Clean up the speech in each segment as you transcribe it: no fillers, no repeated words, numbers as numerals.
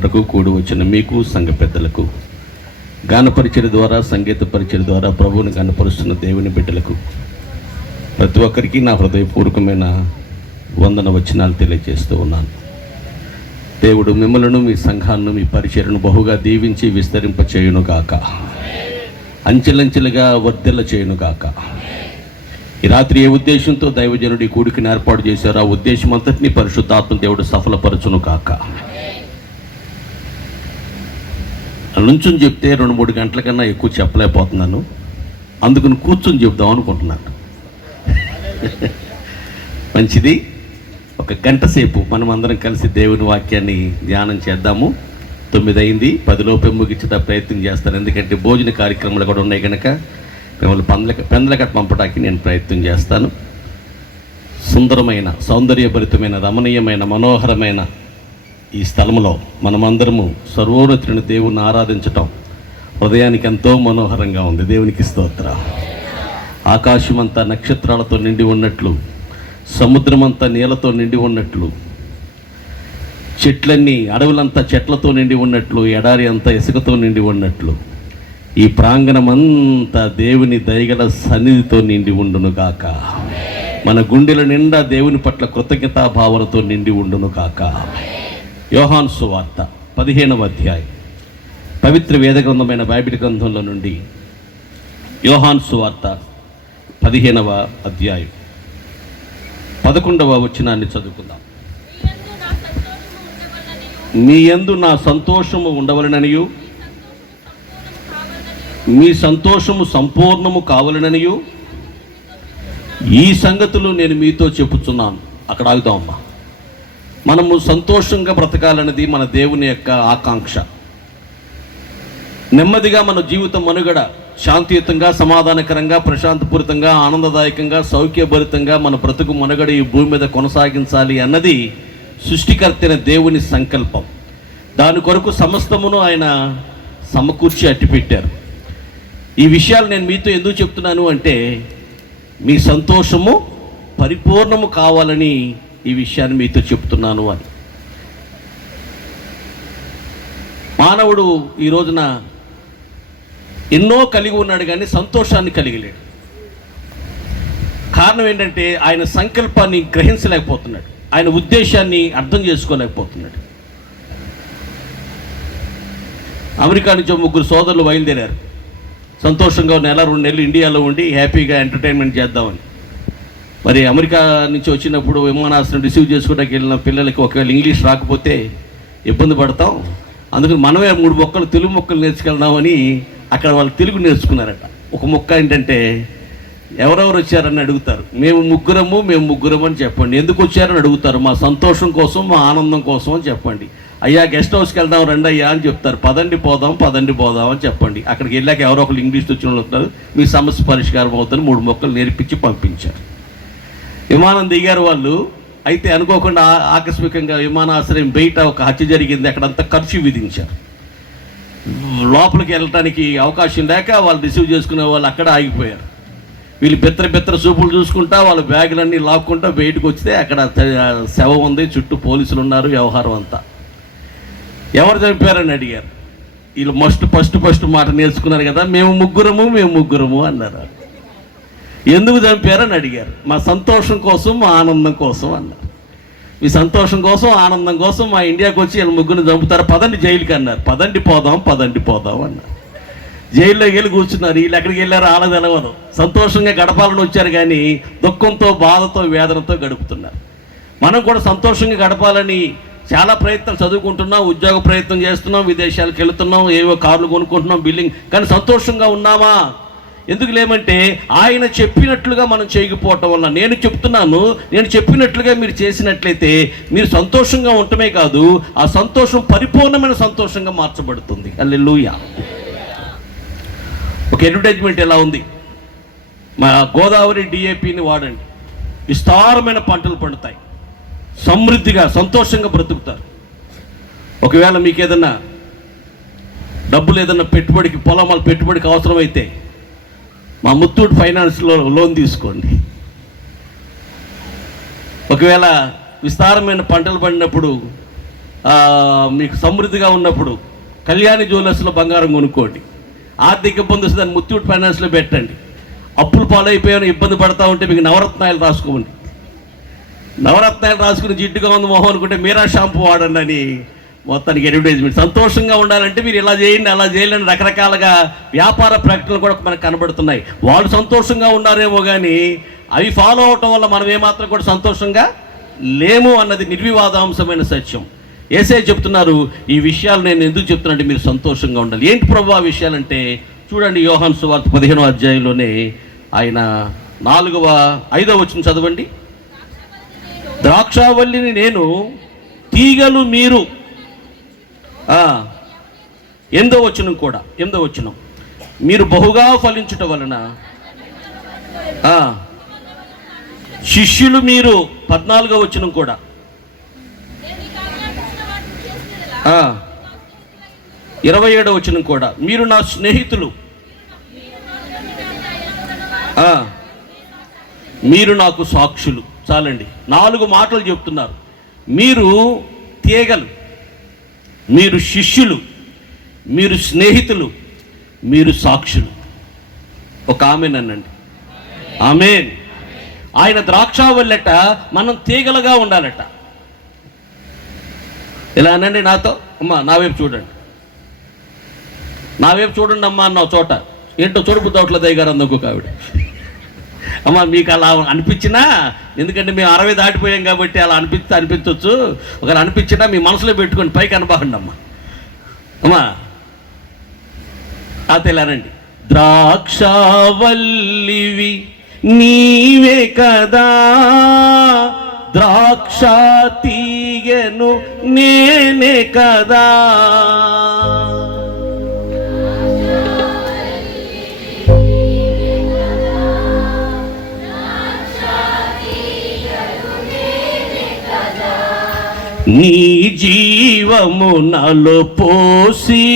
కొరకు కూడి వచ్చిన మీకు సంఘ పెద్దలకు, గాన పరిచయ ద్వారా సంగీత పరిచయ ద్వారా ప్రభువుని గణపరుస్తున్న దేవుని బిడ్డలకు ప్రతి ఒక్కరికి నా హృదయపూర్వకమైన వందన వచనాలు తెలియజేస్తూ ఉన్నాను. దేవుడు మిమ్మలను, మీ సంఘాలను, మీ పరిచయను బహుగా దీవించి విస్తరింప చేయును గాక, అంచెలంచెలుగా వర్ధిల్ల చేయును గాక. ఈ రాత్రి ఏ ఉద్దేశంతో దైవజనుడి కూడికని ఏర్పాటు చేశారో ఆ ఉద్దేశం అంతటినీ పరిశుద్ధాత్మ దేవుడు సఫలపరచును గాక. నుంచుని చెప్తే 2-3 గంటల కన్నా ఎక్కువ చెప్పలేకపోతున్నాను, అందుకని కూర్చొని చెప్దాం అనుకుంటున్నాను. మంచిది, 1 గంట సేపు మనం అందరం కలిసి దేవుని వాక్యాన్ని ధ్యానం చేద్దాము. 9 అయింది, 10 లోపే ముగించే ప్రయత్నం చేస్తాను. ఎందుకంటే భోజన కార్యక్రమాలు కూడా ఉన్నాయి కనుక మిమ్మల్ని పెందలకట్ట పంపడానికి నేను ప్రయత్నం చేస్తాను. సుందరమైన, సౌందర్యభరితమైన, రమణీయమైన, మనోహరమైన ఈ స్థలంలో మనమందరము సర్వోన్నతుని దేవుణ్ణి ఆరాధించటం హృదయానికి ఎంతో మనోహరంగా ఉంది. దేవునికి స్తోత్రం. ఆకాశమంతా నక్షత్రాలతో నిండి ఉన్నట్లు, సముద్రమంతా నీళ్లతో నిండి ఉన్నట్లు, చెట్లన్నీ, అడవులంతా చెట్లతో నిండి ఉన్నట్లు, ఎడారి అంతా ఇసుకతో నిండి ఉన్నట్లు ఈ ప్రాంగణమంతా దేవుని దయగల సన్నిధితో నిండి ఉండును కాక. మన గుండెల నిండా దేవుని పట్ల కృతజ్ఞతాభావనతో నిండి ఉండును కాక. యోహాను సువార్త 15వ అధ్యాయం, పవిత్ర వేద గ్రంథమైన బైబిల్ గ్రంథంలో నుండి యోహాను సువార్త 15వ అధ్యాయం 11వ వచనాన్ని చదువుకుందాం. మీ యందు నా సంతోషము ఉండవలననియు, మీ సంతోషము సంపూర్ణము కావాలననియు ఈ సంగతులు నేను మీతో చెప్పుచున్నాను. అక్కడ ఆగుదామమ్మా. మనము సంతోషంగా బ్రతకాలన్నది మన దేవుని యొక్క ఆకాంక్ష. నెమ్మదిగా మన జీవితం మనుగడ శాంతియుతంగా, సమాధానకరంగా, ప్రశాంతపూరితంగా, ఆనందదాయకంగా, సౌఖ్యభరితంగా మన బ్రతుకు మనుగడ ఈ భూమి మీద కొనసాగించాలి అన్నది సృష్టికర్తైన దేవుని సంకల్పం. దాని కొరకు సమస్తమును ఆయన సమకూర్చి అట్టిపెట్టారు. ఈ విషయాలు నేను మీతో ఎందుకు చెప్తున్నాను అంటే, మీ సంతోషము పరిపూర్ణము కావాలని ఈ విషయాన్ని మీతో చెప్తున్నాను అని. మానవుడు ఈ రోజున ఎన్నో కలిగి ఉన్నాడు కానీ సంతోషాన్ని కలిగి లేడు. కారణం ఏంటంటే ఆయన సంకల్పాన్ని గ్రహించలేకపోతున్నాడు, ఆయన ఉద్దేశాన్ని అర్థం చేసుకోలేకపోతున్నాడు. అమెరికా నుంచి 3 సోదరులు బయలుదేరారు. సంతోషంగా 1-2 నెలలు ఇండియాలో ఉండి హ్యాపీగా ఎంటర్టైన్మెంట్ చేద్దామని. మరి అమెరికా నుంచి వచ్చినప్పుడు విమానాశ్రయం రిసీవ్ చేసుకోవడానికి వెళ్ళిన పిల్లలకి ఒకవేళ ఇంగ్లీష్ రాకపోతే ఇబ్బంది పడతాం, అందుకని మనమే 3 మొక్కలు తెలుగు మొక్కలు నేర్చుకెళ్దామని అక్కడ వాళ్ళు తెలుగు నేర్చుకున్నారట. ఒక మొక్క ఏంటంటే, ఎవరెవరు వచ్చారని అడుగుతారు. మేము ముగ్గురము అని చెప్పండి. ఎందుకు వచ్చారని అడుగుతారు. మా సంతోషం కోసం, మా ఆనందం కోసం అని చెప్పండి. అయ్యా గెస్ట్ హౌస్కి వెళ్దాం రండి అయ్యా అని చెప్తారు. పదండి పోదాం అని చెప్పండి. అక్కడికి వెళ్ళాక ఎవరో ఒకరు ఇంగ్లీష్ వచ్చిన వాళ్ళు వస్తారు. మీ సమస్య పరిష్కారం అవుతుంది. 3 మొక్కలు నేర్పించి పంపించారు. విమానం దిగారు వాళ్ళు. అయితే అనుకోకుండా ఆకస్మికంగా విమానాశ్రయం బయట ఒక హత్య జరిగింది. అక్కడంతా ఖర్చు విధించారు. లోపలికి వెళ్ళటానికి అవకాశం లేక వాళ్ళు రిసీవ్ చేసుకునే వాళ్ళు అక్కడ ఆగిపోయారు. వీళ్ళు బెత్తర చూపులు చూసుకుంటా వాళ్ళ బ్యాగులన్నీ లాక్కుంటా బయటకు వస్తే అక్కడ శవం ఉంది, చుట్టూ పోలీసులు ఉన్నారు. వ్యవహారం అంతా ఎవరు చంపారని అడిగారు. వీళ్ళు ఫస్ట్ మాట నేర్చుకున్నారు కదా, మేము ముగ్గురము అన్నారు. ఎందుకు చంపారని అడిగారు. మా సంతోషం కోసం, మా ఆనందం కోసం అన్నారు. మీ సంతోషం కోసం, ఆనందం కోసం మా ఇండియాకి వచ్చి వీళ్ళు ముగ్గురిని చంపుతారు, పదండి జైలుకి అన్నారు. పదండి పోదాం అన్నారు. జైల్లోకి వెళ్ళి కూర్చున్నారు. వీళ్ళు ఎక్కడికి వెళ్ళారో వాళ్ళకి తెలవదు. సంతోషంగా గడపాలని వచ్చారు కానీ దుఃఖంతో, బాధతో, వేదనతో గడుపుతున్నారు. మనం కూడా సంతోషంగా గడపాలని చాలా ప్రయత్నాలు చదువుకుంటున్నాం, ఉద్యోగ ప్రయత్నం చేస్తున్నాం, విదేశాలకు వెళుతున్నాం, ఏవో కార్లు కొనుక్కుంటున్నాం, బిల్డింగ్, కానీ సంతోషంగా ఉన్నామా? ఎందుకు లేమంటే ఆయన చెప్పినట్లుగా మనం చేయకపోవటం వల్ల. నేను చెప్తున్నాను, నేను చెప్పినట్లుగా మీరు చేసినట్లయితే మీరు సంతోషంగా ఉండటమే కాదు, ఆ సంతోషం పరిపూర్ణమైన సంతోషంగా మార్చబడుతుంది. హల్లెలూయా. ఒక అడ్వర్టైజ్మెంట్ ఎలా ఉంది, మా గోదావరి డిఏపిని వాడండి, విస్తారమైన పంటలు పండుతాయి, సమృద్ధిగా సంతోషంగా బ్రతుకుతారు. ఒకవేళ మీకు ఏదన్నా డబ్బులు ఏదన్నా పెట్టుబడికి, పొలమాల పెట్టుబడికి అవసరమైతే మా ముత్తూట్ ఫైనాన్స్లో లోన్ తీసుకోండి. ఒకవేళ విస్తారమైన పంటలు పండినప్పుడు మీకు సమృద్ధిగా ఉన్నప్పుడు కళ్యాణి జ్యువెలర్స్లో బంగారం కొనుక్కోండి. ఆర్థిక ఇబ్బంది వస్తే దాన్ని ముత్తూట్ ఫైనాన్స్లో పెట్టండి. అప్పులు పాలైపోయాను ఇబ్బంది పడతా ఉంటే మీకు నవరత్నాలు రాసుకోండి. నవరత్నాలు రాసుకుని జిడ్డుగా ఉంది మొహం అనుకుంటే మీరా షాంపూ వాడండి అని మొత్తానికి అడ్వర్టైజ్మెంట్. సంతోషంగా ఉండాలంటే మీరు ఇలా చేయండి అలా చేయాలని రకరకాలుగా వ్యాపార ప్రకటనలు కూడా మనకు కనబడుతున్నాయి. వాళ్ళు సంతోషంగా ఉన్నారేమో కానీ అవి ఫాలో అవటం వల్ల మనం ఏమాత్రం కూడా సంతోషంగా లేము అన్నది నిర్వివాదాంశమైన సత్యం. యేసయ్య చెప్తున్నారు, ఈ విషయాలు నేను ఎందుకు చెప్తున్నానంటే మీరు సంతోషంగా ఉండాలి. ఏంటి ప్రభు ఆ విషయాలంటే చూడండి, యోహాను సువార్త 15వ అధ్యాయంలోనే ఆయన 5వ వచనం చదవండి. ద్రాక్షావల్లిని నేను, తీగలు మీరు. 8వ వచనం మీరు బహుగా ఫలించుట వలన శిష్యులు మీరు. 14వ వచనం కూడా 27వ వచనం కూడా మీరు నా స్నేహితులు, మీరు నాకు సాక్షులు. చాలండి, 4 మాటలు చెప్తున్నారు. మీరు తీగలు, మీరు శిష్యులు, మీరు స్నేహితులు, మీరు సాక్షులు. ఒక ఆమెన్ అనండి. ఆమెన్. ఆయన ద్రాక్షావల్లట, మనం తీగలుగా ఉండాలట. ఇలా అనండి నాతో. అమ్మా నా వైపు చూడండి, నా వైపు చూడండి అమ్మా అన్న చోట ఏంటో చూడబుద్ది అవట్లేదు అయ్యగారు అందుకు ఆవిడ. అమ్మ మీకు అలా అనిపించినా, ఎందుకంటే మేము 60 దాటిపోయాం కాబట్టి అలా అనిపించవచ్చు. ఒకవేళ అనిపించినా మీ మనసులో పెట్టుకొని పైకి అనబాకండి అమ్మ. అమ్మా తెలానండి. ద్రాక్షావల్లివి నీవే కదా, ద్రాక్ష తీగెను నేనే కదా. నీ జీవము నాలో పోసి,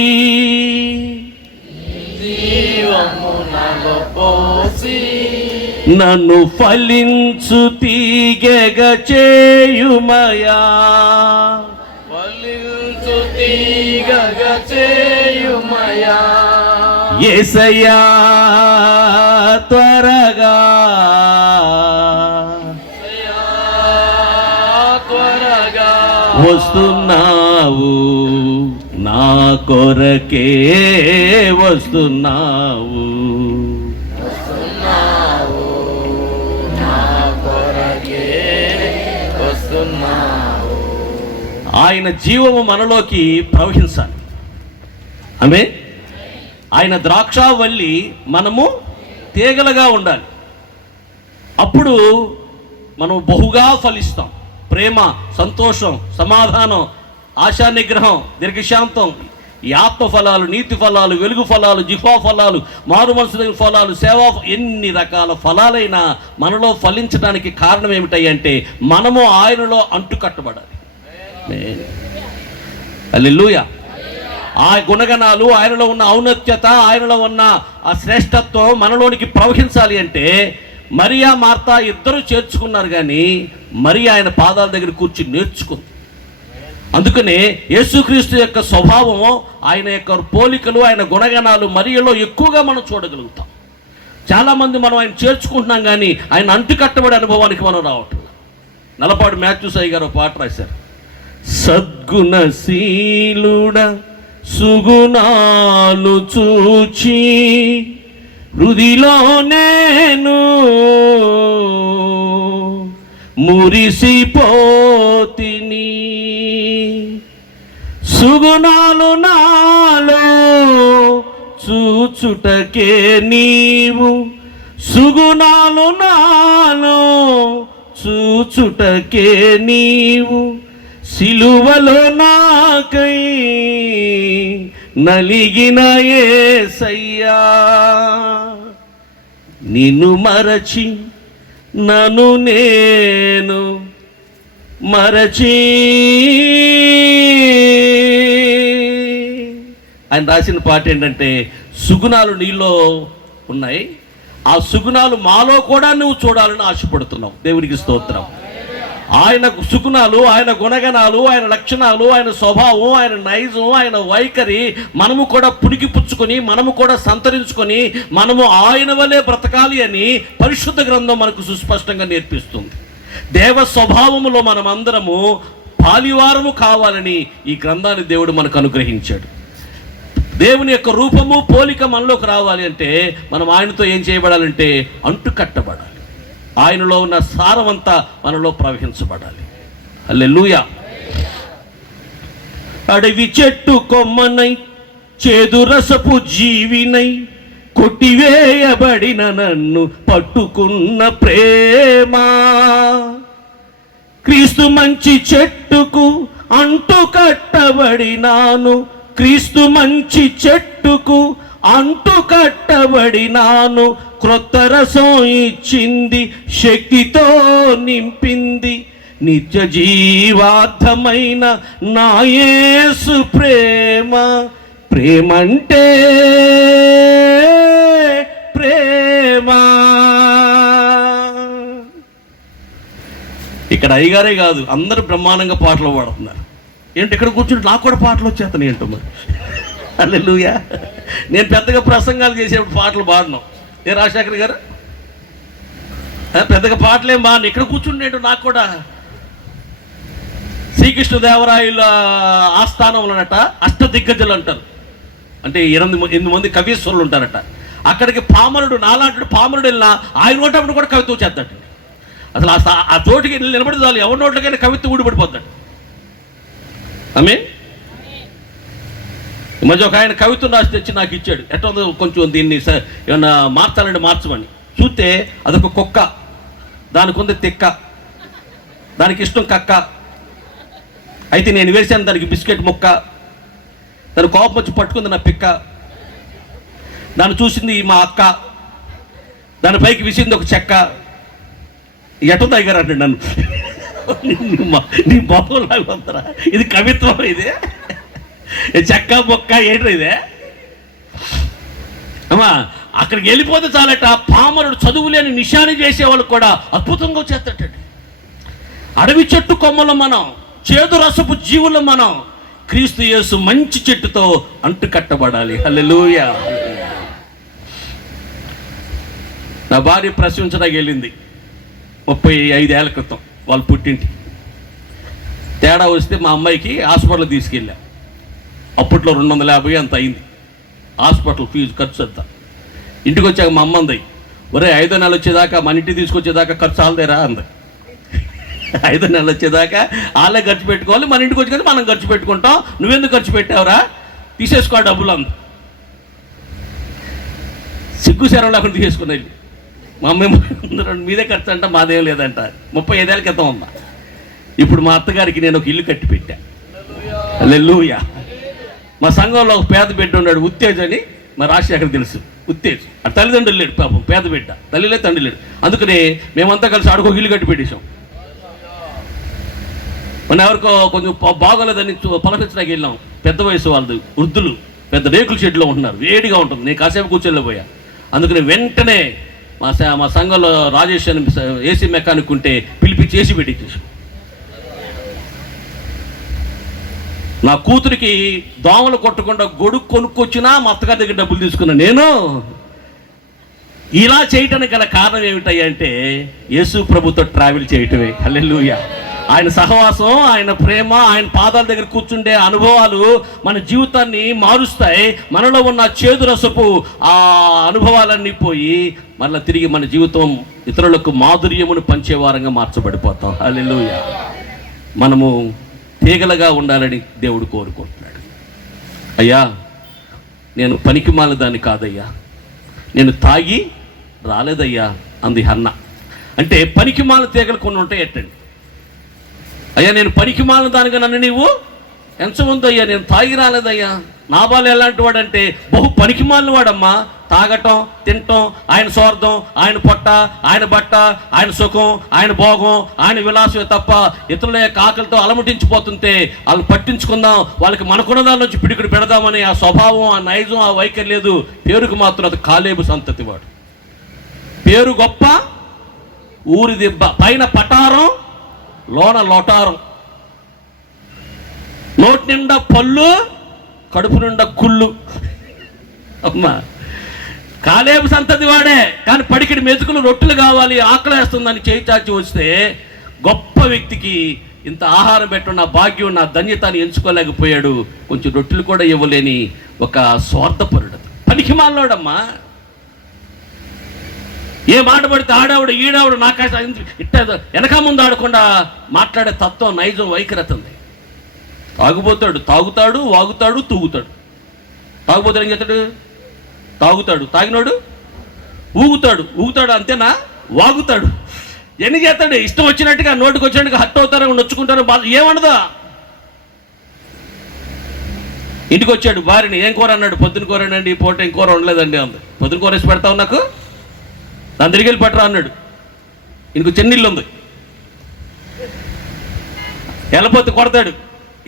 నన్ను ఫలించు తీగెగా చేయుమయా, యేసయ్యా త్వరగా వస్తున్నావు, నా కొరకే వస్తున్నావు. ఆయన జీవము మనలోకి ప్రవహించాలి. ఆమె ఆయన ద్రాక్షావల్లి, మనము తీగలుగా ఉండాలి. అప్పుడు మనం బహుగా ఫలిస్తాం. ప్రేమ, సంతోషం, సమాధానం, ఆశా నిగ్రహం, దీర్ఘశాంతం, ఈ ఆత్మ ఫలాలు, నీతి ఫలాలు, వెలుగు ఫలాలు, జిహ్వా ఫలాలు, మారు మనసు ఫలాలు, సేవా, ఎన్ని రకాల ఫలాలైనా మనలో ఫలించడానికి కారణం ఏమిటంటే మనము ఆయనలో అంటుకట్టబడాలి. హల్లెలూయా. ఆ గుణగణాలు, ఆయనలో ఉన్న ఔన్నత్యత, ఆయనలో ఉన్న ఆ శ్రేష్టత్వం మనలోనికి ప్రవహించాలి అంటే మరియా మార్తా ఇద్దరు చేర్చుకున్నారు, కానీ మరియా ఆయన పాదాల దగ్గర కూర్చుని నేర్చుకుంది. అందుకనే యేసుక్రీస్తు యొక్క స్వభావం, ఆయన యొక్క పోలికలు, ఆయన గుణగణాలు మరియలో ఎక్కువగా మనం చూడగలుగుతాం. చాలామంది మనం ఆయన చేర్చుకుంటున్నాం, కానీ ఆయన అంటుకట్టబడే అనుభవానికి మనం రావట్లేదు. నలపాడు మాథ్యూ సాయి గారు పాట రాశారు. సద్గుణశీలుడ సుగుణాలు చూచి హృదిలో నేను మురిసిపోతిని, సుగుణాలు నాలో చూచుటకే నీవు, సుగుణాలు నాలో చూచుటకే నీవు, సిలువలో నాకై నలిగిన యేసయ్యా, నిన్ను మరచి నన్ను నేను మరచి. ఆయన రాసిన పాట ఏంటంటే, సుగుణాలు నీలో ఉన్నాయి, ఆ సుగుణాలు మాలో కూడా నువ్వు చూడాలని ఆశపడుతున్నావు. దేవునికి స్తోత్రం. ఆయన సుగుణాలు, ఆయన గుణగణాలు, ఆయన లక్షణాలు, ఆయన స్వభావం, ఆయన నైజం, ఆయన వైఖరి మనము కూడా పుణికి పుచ్చుకొని, మనము కూడా సంతరించుకొని, మనము ఆయన వలె బ్రతకాలి అని పరిశుద్ధ గ్రంథం మనకు సుస్పష్టంగా నేర్పిస్తుంది. దేవ స్వభావములో మనమందరము పాలివారము కావాలని ఈ గ్రంథాన్ని దేవుడు మనకు అనుగ్రహించాడు. దేవుని యొక్క రూపము, పోలిక మనలోకి రావాలి అంటే మనం ఆయనతో ఏం చేయబడాలంటే అంటు కట్టబడాలి. ఆయనలో ఉన్న సారమంతా మనలో ప్రవహించబడాలి. హల్లెలూయా. అడవి చెట్టు కొమ్మనై, చేదు రసపు జీవినై, కొట్టివేయబడిన నన్ను పట్టుకున్న ప్రేమ, క్రీస్తు మంచి చెట్టుకు అంటు కట్టబడినాను, క్రీస్తు మంచి చెట్టుకు అంటు కట్టబడినాను, క్రొత్త రసం ఇచ్చింది, శక్తితో నింపింది, నిత్య జీవార్థమైన నా యేసు ప్రేమ. ప్రేమంటే ప్రేమ. ఇక్కడ అయ్యగారే కాదు, అందరూ బ్రహ్మాండంగా పాటలు పాడుతున్నారు. ఏంటి ఇక్కడ కూర్చుని నాకు కూడా పాటలు వచ్చేస్తాను ఏంటో మరి. హల్లెలూయా. నేను పెద్దగా ప్రసంగాలు చేసేప్పుడు పాటలు పాడను. ఏ రాజశేఖర్ గారు పెద్దగా పాటలేం బాగా ఇక్కడ కూర్చుండేంటో నాకు కూడా. శ్రీకృష్ణదేవరాయల ఆస్థానంలోనట అష్టదిగ్గజులు అంటారు. అంటే 8 మంది కవీశ్వరులు ఉంటారట. అక్కడికి పామరుడు, నాలాంటి పామరుడు వెళ్ళినా ఆయన నోటప్పుడు కూడా కవిత్వం చేద్దాడు. అసలు ఆ చోటికి నిలబడి చాలు, ఎవరి నోట్లకైనా కవిత్వం ఊడిపడిపోతాడు. ఆమె ఈ మధ్య ఒక ఆయన కవిత్వం రాసి తెచ్చి నాకు ఇచ్చాడు. ఎట్లా కొంచెం దీన్ని ఏమన్నా మార్చాలంటే మార్చమని. చూస్తే అదొక కుక్క, దానికి ఉంది తిక్క, దానికి ఇష్టం కక్క. అయితే నేను వేసాను దానికి బిస్కెట్ ముక్క, దాని కోపం వచ్చి పట్టుకుంది నా పిక్క, దాన్ని చూసింది మా అక్క, దాని పైకి విసింది ఒక చెక్క. ఎటో దగ్గర అంటే నన్ను నీ బాబులాగా వస్తారా, ఇది కవిత్వం, ఇదే చెక్క బొక్క ఏంటో ఇదే అమ్మా. అక్కడికి వెళ్ళిపోతే చాలట, పామరుడు చదువులేని నిశాని చేసేవాళ్ళు కూడా అద్భుతంగా చేస్తాడు. అడవి చెట్టు కొమ్మలు మనం, చేదు రసపు జీవులు మనం, క్రీస్తు యేసు మంచి చెట్టుతో అంటు కట్టబడాలి. హల్లెలూయా. నా భార్య ప్రశ్నించడానికి వెళ్ళింది 35 ఏళ్ల క్రితం వాళ్ళ పుట్టింటి. తేడా వస్తే మా అమ్మాయికి హాస్పిటల్ తీసుకెళ్ళా. అప్పట్లో 250 అంత అయింది హాస్పిటల్ ఫీజు ఖర్చు అంతా. ఇంటికి వచ్చాక మా అమ్మ అంది, ఒరే 5 నెలలు వచ్చేదాకా మన ఇంటికి తీసుకొచ్చేదాకా ఖర్చు ఆలదేరా అంది. 5 నెలలు వచ్చేదాకా వాళ్ళే ఖర్చు పెట్టుకోవాలి, మన ఇంటికి వచ్చి మనం ఖర్చు పెట్టుకుంటాం, నువ్వెందుకు ఖర్చు పెట్టావురా, తీసేసుకో డబ్బులు అంది. సిగ్గు శరం లేకుండా తీసేసుకున్నాయి. మా అమ్మ మీదే ఖర్చు అంట, మాదేం లేదంట. 35 ఏళ్ల క్రితం అమ్మ. ఇప్పుడు మా అత్తగారికి నేను ఒక ఇల్లు కట్టి పెట్టా. హల్లెలూయా. మా సంఘంలో ఒక పేద బిడ్డ ఉన్నాడు, ఉత్తేజ్ అని. మా రాజశేఖర్ తెలుసు, ఉత్తేజ్. ఆ తల్లిదండ్రులు లేడు పాపం, పేద బిడ్డ, తల్లి లేదు తండ్రి లేడు. అందుకని మేమంతా కలిసి ఆడుకో ఇల్లు కట్టి పెట్టేశాం. మన ఎవరికో కొంచెం బాగోలేదని పలకరించడానికి వెళ్ళాం. పెద్ద వయసు వాళ్ళు, వృద్ధులు, పెద్ద రేకుల షెడ్లో ఉంటున్నారు, వేడిగా ఉంటుంది. నేను కాసేపు కూర్చోలేకపోయా. అందుకని వెంటనే మా సంఘంలో రాజేష్ అని ఏసీ మెకానిక్ ఉంటే పిలిపించి ఏసీ పెట్టించేసాం. నా కూతురికి దోమలు కొట్టకుండా గొడుగు కొనుక్కొచ్చినా మా అత్తగారి దగ్గర డబ్బులు తీసుకున్నా. నేను ఇలా చేయటానికి గల కారణం ఏమిటయ్యా అంటే యేసు ప్రభుతో ట్రావెల్ చేయటమే. హల్లెలూయా. ఆయన సహవాసం, ఆయన ప్రేమ, ఆయన పాదాల దగ్గర కూర్చుండే అనుభవాలు మన జీవితాన్ని మారుస్తాయి. మనలో ఉన్న చేదు రసపు ఆ అనుభవాలన్నీ పోయి మళ్ళీ తిరిగి మన జీవితం ఇతరులకు మాధుర్యమును పంచేవారంగా మార్చబడిపోతాం. హల్లెలూయా. మనము తీగలుగా ఉండాలని దేవుడు కోరుకుంటున్నాడు. అయ్యా, నేను పనికిమాలిన దాన్ని కాదయ్యా, నేను తాగి రాలేదయ్యా అంది హన్న. అంటే పనికిమాలిన తీగలు కొన్ని ఉంటాయి ఎట్టండి. అయ్యా, నేను పనికిమాలిన దానిగా నన్ను నీవు ఎంచముందయ్యా, నేను తాగి రాలేదయ్యా. నాబాలు ఎలాంటి వాడంటే బహు పనికిమాలిన వాడమ్మా. తాగటం, తినటం, ఆయన స్వార్థం, ఆయన పొట్ట, ఆయన బట్ట, ఆయన సుఖం, ఆయన భోగం, ఆయన విలాసమే తప్ప ఇతరుల యొక్క ఆకలితో అలమటించిపోతుంటే వాళ్ళు పట్టించుకుందాం, వాళ్ళకి మనకున్న దాని నుంచి పిడికిడి పెడదామని ఆ స్వభావం, ఆ నైజం, ఆ వైఖరి లేదు. పేరుకు మాత్రం అది కాలేబు సంతతి వాడు. పేరు గొప్ప, ఊరి దిబ్బ, పైన పటారం, లోన లోటారం, నోటి నిండా పళ్ళు, కడుపు నిండా కుళ్ళు. అమ్మా, కాలేబు సంతతి వాడే, కానీ పడికిడి మెతుకులు రొట్టెలు కావాలి, ఆకలేస్తుందని చేయి చాచి వస్తే గొప్ప వ్యక్తికి ఇంత ఆహారం పెట్టున్న భాగ్యం, నా ధన్యతని ఎంచుకోలేకపోయాడు. కొంచెం రొట్టెలు కూడా ఇవ్వలేని ఒక స్వార్థపరుడు, పనికి మాలోడమ్మా. ఏ మాట పడితే ఆడావిడ ఈడావిడ నాకాశ ఇట్ట వెనక ముందు ఆడకుండా మాట్లాడే తత్వం, నైజం, వైఖరత ఉంది. తాగుపోతాడు, తాగుతాడు, వాగుతాడు, తూగుతాడు. తాగుపోతాడు ఏం చేస్తాడు? తాగుతాడు. తాగినోడు ఊగుతాడు. అంతేనా? వాగుతాడు. ఎన్ని చేస్తాడు? ఇష్టం వచ్చినట్టుగా, నోటికి వచ్చినట్టుగా హట్ అవుతారు, నొచ్చుకుంటారు, బాధ ఏమన్నదా. ఇంటికి వచ్చాడు, భార్యని ఏం కూర అన్నాడు. పొద్దున కూరనండి, ఈ పూట ఏం కూర ఉండలేదండి అంది. పొద్దున కూర వేసి పెడతావు నాకు, దాని తిరిగి వెళ్ళి పట్టరా అన్నాడు. ఇంకో చెన్నిళ్ళు ఉంది, వెళ్ళపోతే కొడతాడు.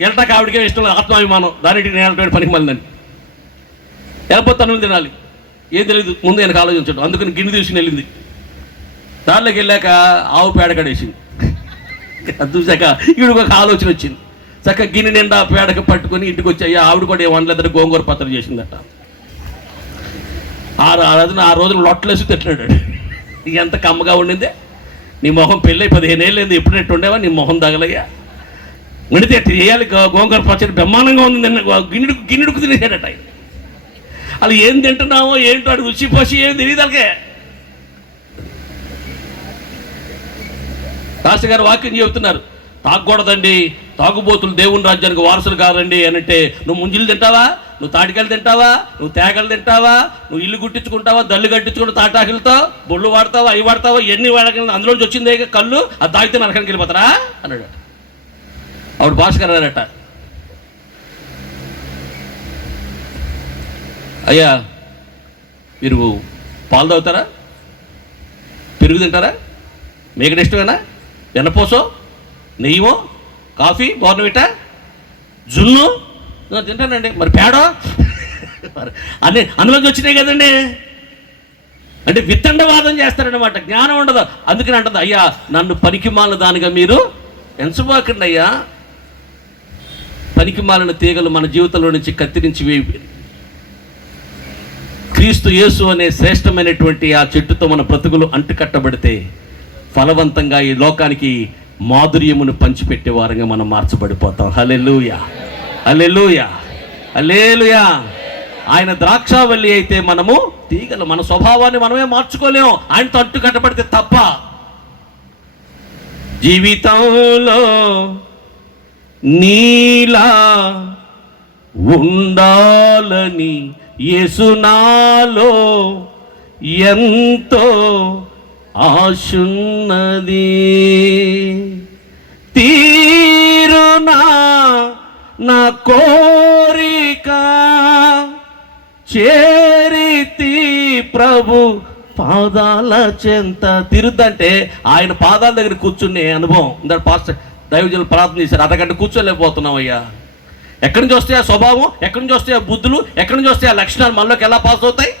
వెళ్ళటాక ఆవిడకేం ఇష్టం లేదు, ఆత్మాభిమానం, దానికి నేను వెళ్ళటాడు పనికి మళ్ళీ. వెళ్ళపోతే తను తినాలి, ఏం తెలియదు, ముందు వెనక ఆలోచించాడు. అందుకని గిన్నె తీసుకుని వెళ్ళింది. దారిలోకి వెళ్ళాక ఆవు పేడ కడేసింది. అది చూశాక ఈవిడికి ఒక ఆలోచన వచ్చింది. చక్కగా గిన్నె నిండా పేడక పట్టుకొని ఇంటికి వచ్చి, అయ్యా ఆవిడ కూడా ఏమనలేదని గోంగూర పత్రం చేసిందట. ఆ రోజులు లొట్టలేసి తిట్టాడు. ఎంత కమ్మగా ఉండిందే నీ మొహం, పెళ్ళి 15 ఏళ్ళైంది, ఎప్పుడెట్టు ఉండేవా నీ మొహం తగలయ్యా. విడితే ఎట్టు చేయాలి, గోంగూర పచ్చడి బ్రహ్మాండంగా ఉంది, గిన్నెడుకు తినేసాడట. అలా ఏం తింటున్నావో ఏంటో అటు రుచి పోసి ఏం తెలియదు అలాగే. రాష్ట్ర గారు వాక్యం చెబుతున్నారు, తాగకూడదండి, తాగుబోతులు దేవుని రాజ్యానికి వారసులు కాదండి అని అంటే, నువ్వు ముంజులు తింటావా, నువ్వు తాటికాయలు తింటావా, నువ్వు తేగలు తింటావా, నువ్వు ఇల్లు గుట్టించుకుంటావా, దళ్ళు కట్టించుకుంటూ తాటాకులతో బొళ్ళు వాడతావా, అవి వాడతావా, ఎన్ని వాడక అందులోంచి వచ్చిందే కళ్ళు, అది తాగితే నరకానికి వెళ్ళిపోతారా అన్నాడు. ఆవిడ భాష గారట, అయ్యా మీరు పాలు తాగుతారా, పెరుగు తింటారా, మీకు ఇష్టమేనా, వెన్నపోసో, నెయ్యమో, కాఫీ, బోర్నవిటా, జున్ను తింటానండి, మరి పేడో అన్నీ అందులోంచి వచ్చినాయి కదండి అంటే విత్తండవాదం చేస్తారనమాట. జ్ఞానం ఉండదు. అందుకని అంటుంది, అయ్యా నన్ను పనికిమాలిన దానిగా మీరు ఎంచబాకండి అయ్యా. పనికిమాలిన తీగలు మన జీవితంలో నుంచి కత్తిరించి వేయి, క్రీస్తు యేసు అనే శ్రేష్టమైనటువంటి ఆ చెట్టుతో మన బ్రతుకులు అంటుకట్టబడితే ఫలవంతంగా ఈ లోకానికి మాధుర్యమును పంచిపెట్టే వారంగా మనం మార్చబడిపోతాం. హల్లెలూయా, హల్లెలూయా, హల్లెలూయా. ఆయన ద్రాక్షావల్లి అయితే మనము తీగలు. మన స్వభావాన్ని మనమే మార్చుకోలేము, ఆయనతో అంటు కట్టబడితే తప్ప. జీవితంలో నీలా ఉండాలని యేసు నాలో ఎంతో ఆశున్నది, తీరునా నా కోరిక, చేరితి ప్రభు పాదాల చెంత. తిరుద్దంటే ఆయన పాదాల దగ్గర కూర్చునే అనుభవం. ఇందాక పాస్టర్ దైవజనులు ప్రార్థన చేశారు, అరగంట కూర్చోలేకపోతున్నాం అయ్యా. ఎక్కడి నుంచి వస్తాయి ఆ స్వభావం, ఎక్కడి నుంచి వస్తాయి ఆ బుద్ధులు, ఎక్కడి నుంచి వస్తాయి ఆ లక్షణాలు, మనలోకి ఎలా పాస్ అవుతాయి?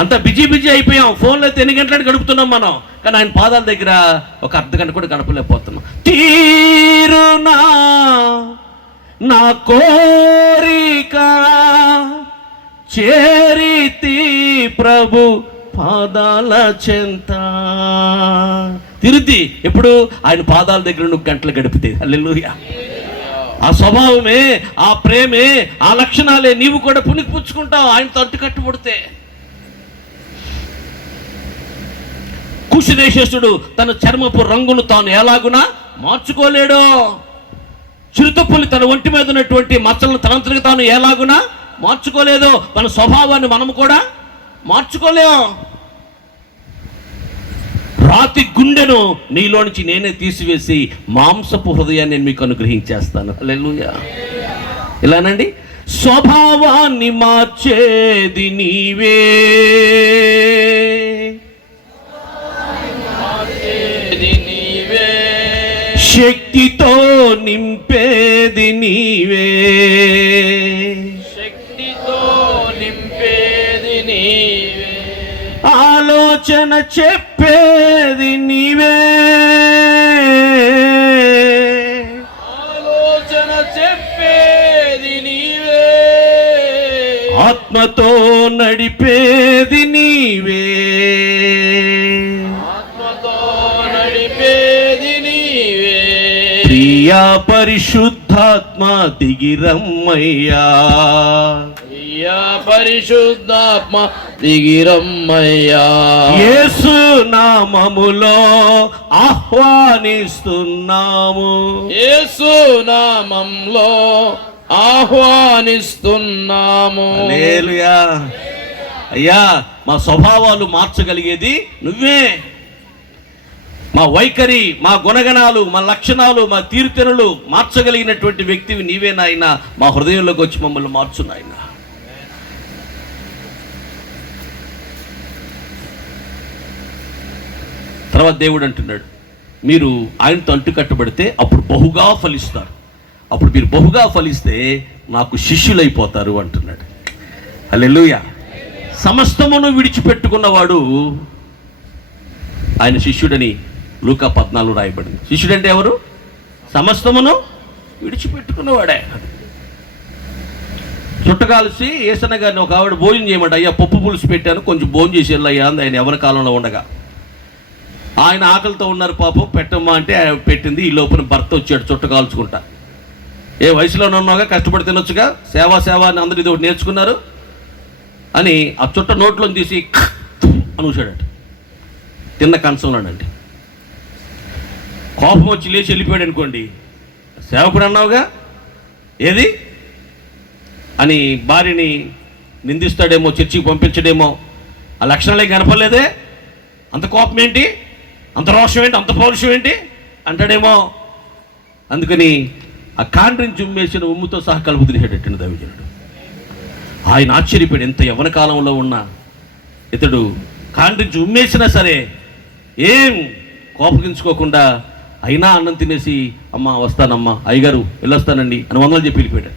అంత బిజీ అయిపోయాం. ఫోన్లో అయితే ఎన్ని గంటలకు గడుపుతున్నాం మనం, కానీ ఆయన పాదాల దగ్గర ఒక అర్ధగంట కూడా గడపలేకపోతున్నాం. తీరునా నా కోరిక, చేరితి ప్రభు పాదాల చెంత. తిరుతి ఎప్పుడు ఆయన పాదాల దగ్గర నువ్వు గంటలు గడిపితే. హల్లెలూయా. ఆ స్వభావమే, ఆ ప్రేమే, ఆ లక్షణాలే నీవు కూడా పుణికిపుచ్చుకుంటావు ఆయనతో అంటు కట్టుబడితే. కుషి దేశస్థుడు తన చర్మపు రంగును తాను ఎలాగునా మార్చుకోలేడు. చిరుతపులి తన ఒంటి మీద ఉన్నటువంటి మచ్చలను తనంతటికి తాను ఎలాగునా మార్చుకోలేదు. తన స్వభావాన్ని మనము కూడా మార్చుకోలేము. రాతి గుండెను నీలో నుంచి నేనే తీసివేసి మాంసపు హృదయాన్ని నేను మీకు అనుగ్రహించేస్తాను. హల్లెలూయా. ఇలానండి, స్వభావాన్ని మార్చేది నీవే, శక్తితో నింపేది నీవే, శక్తితో నింపేది నీవే, ఆలోచన చెప్పేది నీవే, ఆత్మతో నడిపేది నీవే, ఆత్మతో నడిపేది నీవే. ప్రియా పరిశుద్ధాత్మ దిగిరమ్మయ్యా, ప్రియా పరిశుద్ధాత్మ దిగిరమ్మయ్యా. యేసు నామములో ఆహ్వానిస్తున్నాము, యేసు నామంలో ఆహ్వానిస్తున్నాము. హల్లెలూయా. అయ్యా, మా స్వభావాలు మార్చగలిగేది నువ్వే. మా వైఖరి, మా గుణగణాలు, మా లక్షణాలు, మా తీరుతెనులు మార్చగలిగినటువంటి వ్యక్తివి నీవే నాయన. మా హృదయంలోకి వచ్చి మమ్మల్ని మార్చు నాయన. తర్వాత దేవుడు అంటున్నాడు, మీరు ఆయనతో అంటుకట్టబడితే అప్పుడు బహుగా ఫలిస్తారు. అప్పుడు మీరు బహుగా ఫలిస్తే నాకు శిష్యులైపోతారు అంటున్నాడు. హల్లెలూయా. సమస్తమును విడిచిపెట్టుకున్నవాడు ఆయన శిష్యుడని లూకా 14 రాయబడింది. శిష్యుడంటే ఎవరు? సమస్తమును విడిచిపెట్టుకున్నవాడే. చుట్టకాల్సి ఏసన్న గారిని ఒక ఆవిడ భోజనం చేయమంట. అయ్యా పప్పు పులుసు పెట్టాను, కొంచెం భోజనం చేసి వెళ్ళయ్యా అంది. ఆయన ఎవరి కాలంలో ఉండగా ఆయన ఆకలితో ఉన్నారు పాపం, పెట్టమ్మా అంటే పెట్టింది. ఈ లోపల భర్త వచ్చాడు చుట్టకాల్చుకుంటా. ఏ వయసులోనే ఉన్నాగా, కష్టపడి తినొచ్చుగా, సేవ అని అందరు ఇది ఒకటి నేర్చుకున్నారు అని ఆ చుట్ట నోట్లో తీసి అనూసాడట. తిన్న కంచంలోనండి. కోపం వచ్చి లేచి వెళ్ళిపోయాడు అనుకోండి. సేవకుడు అన్నావుగా ఏది అని భార్యని నిందిస్తాడేమో, చర్చికి పంపించడేమో. ఆ లక్షణాలే కనపడలేదే, అంత కోపం ఏంటి, అంత రోషం ఏంటి, అంత పౌరుషం ఏంటి అంటాడేమో. అందుకని ఆ కాండ్రిని చుమ్మేసిన ఉమ్ముతో సహా కలుపు తిరిగేటట్టు దైవజనుడు. ఆయన ఆశ్చర్యపోయాడు, ఎంత యవ్వన కాలంలో ఉన్నా ఇతడు కాండ్రించి ఉమ్మేసినా సరే ఏం కోపగించుకోకుండా అయినా అన్నం తినేసి అమ్మ వస్తానమ్మా, అయ్యగారు వెళ్ళొస్తానండి అని వందలు చెప్పి వెళ్ళిపోయాడు.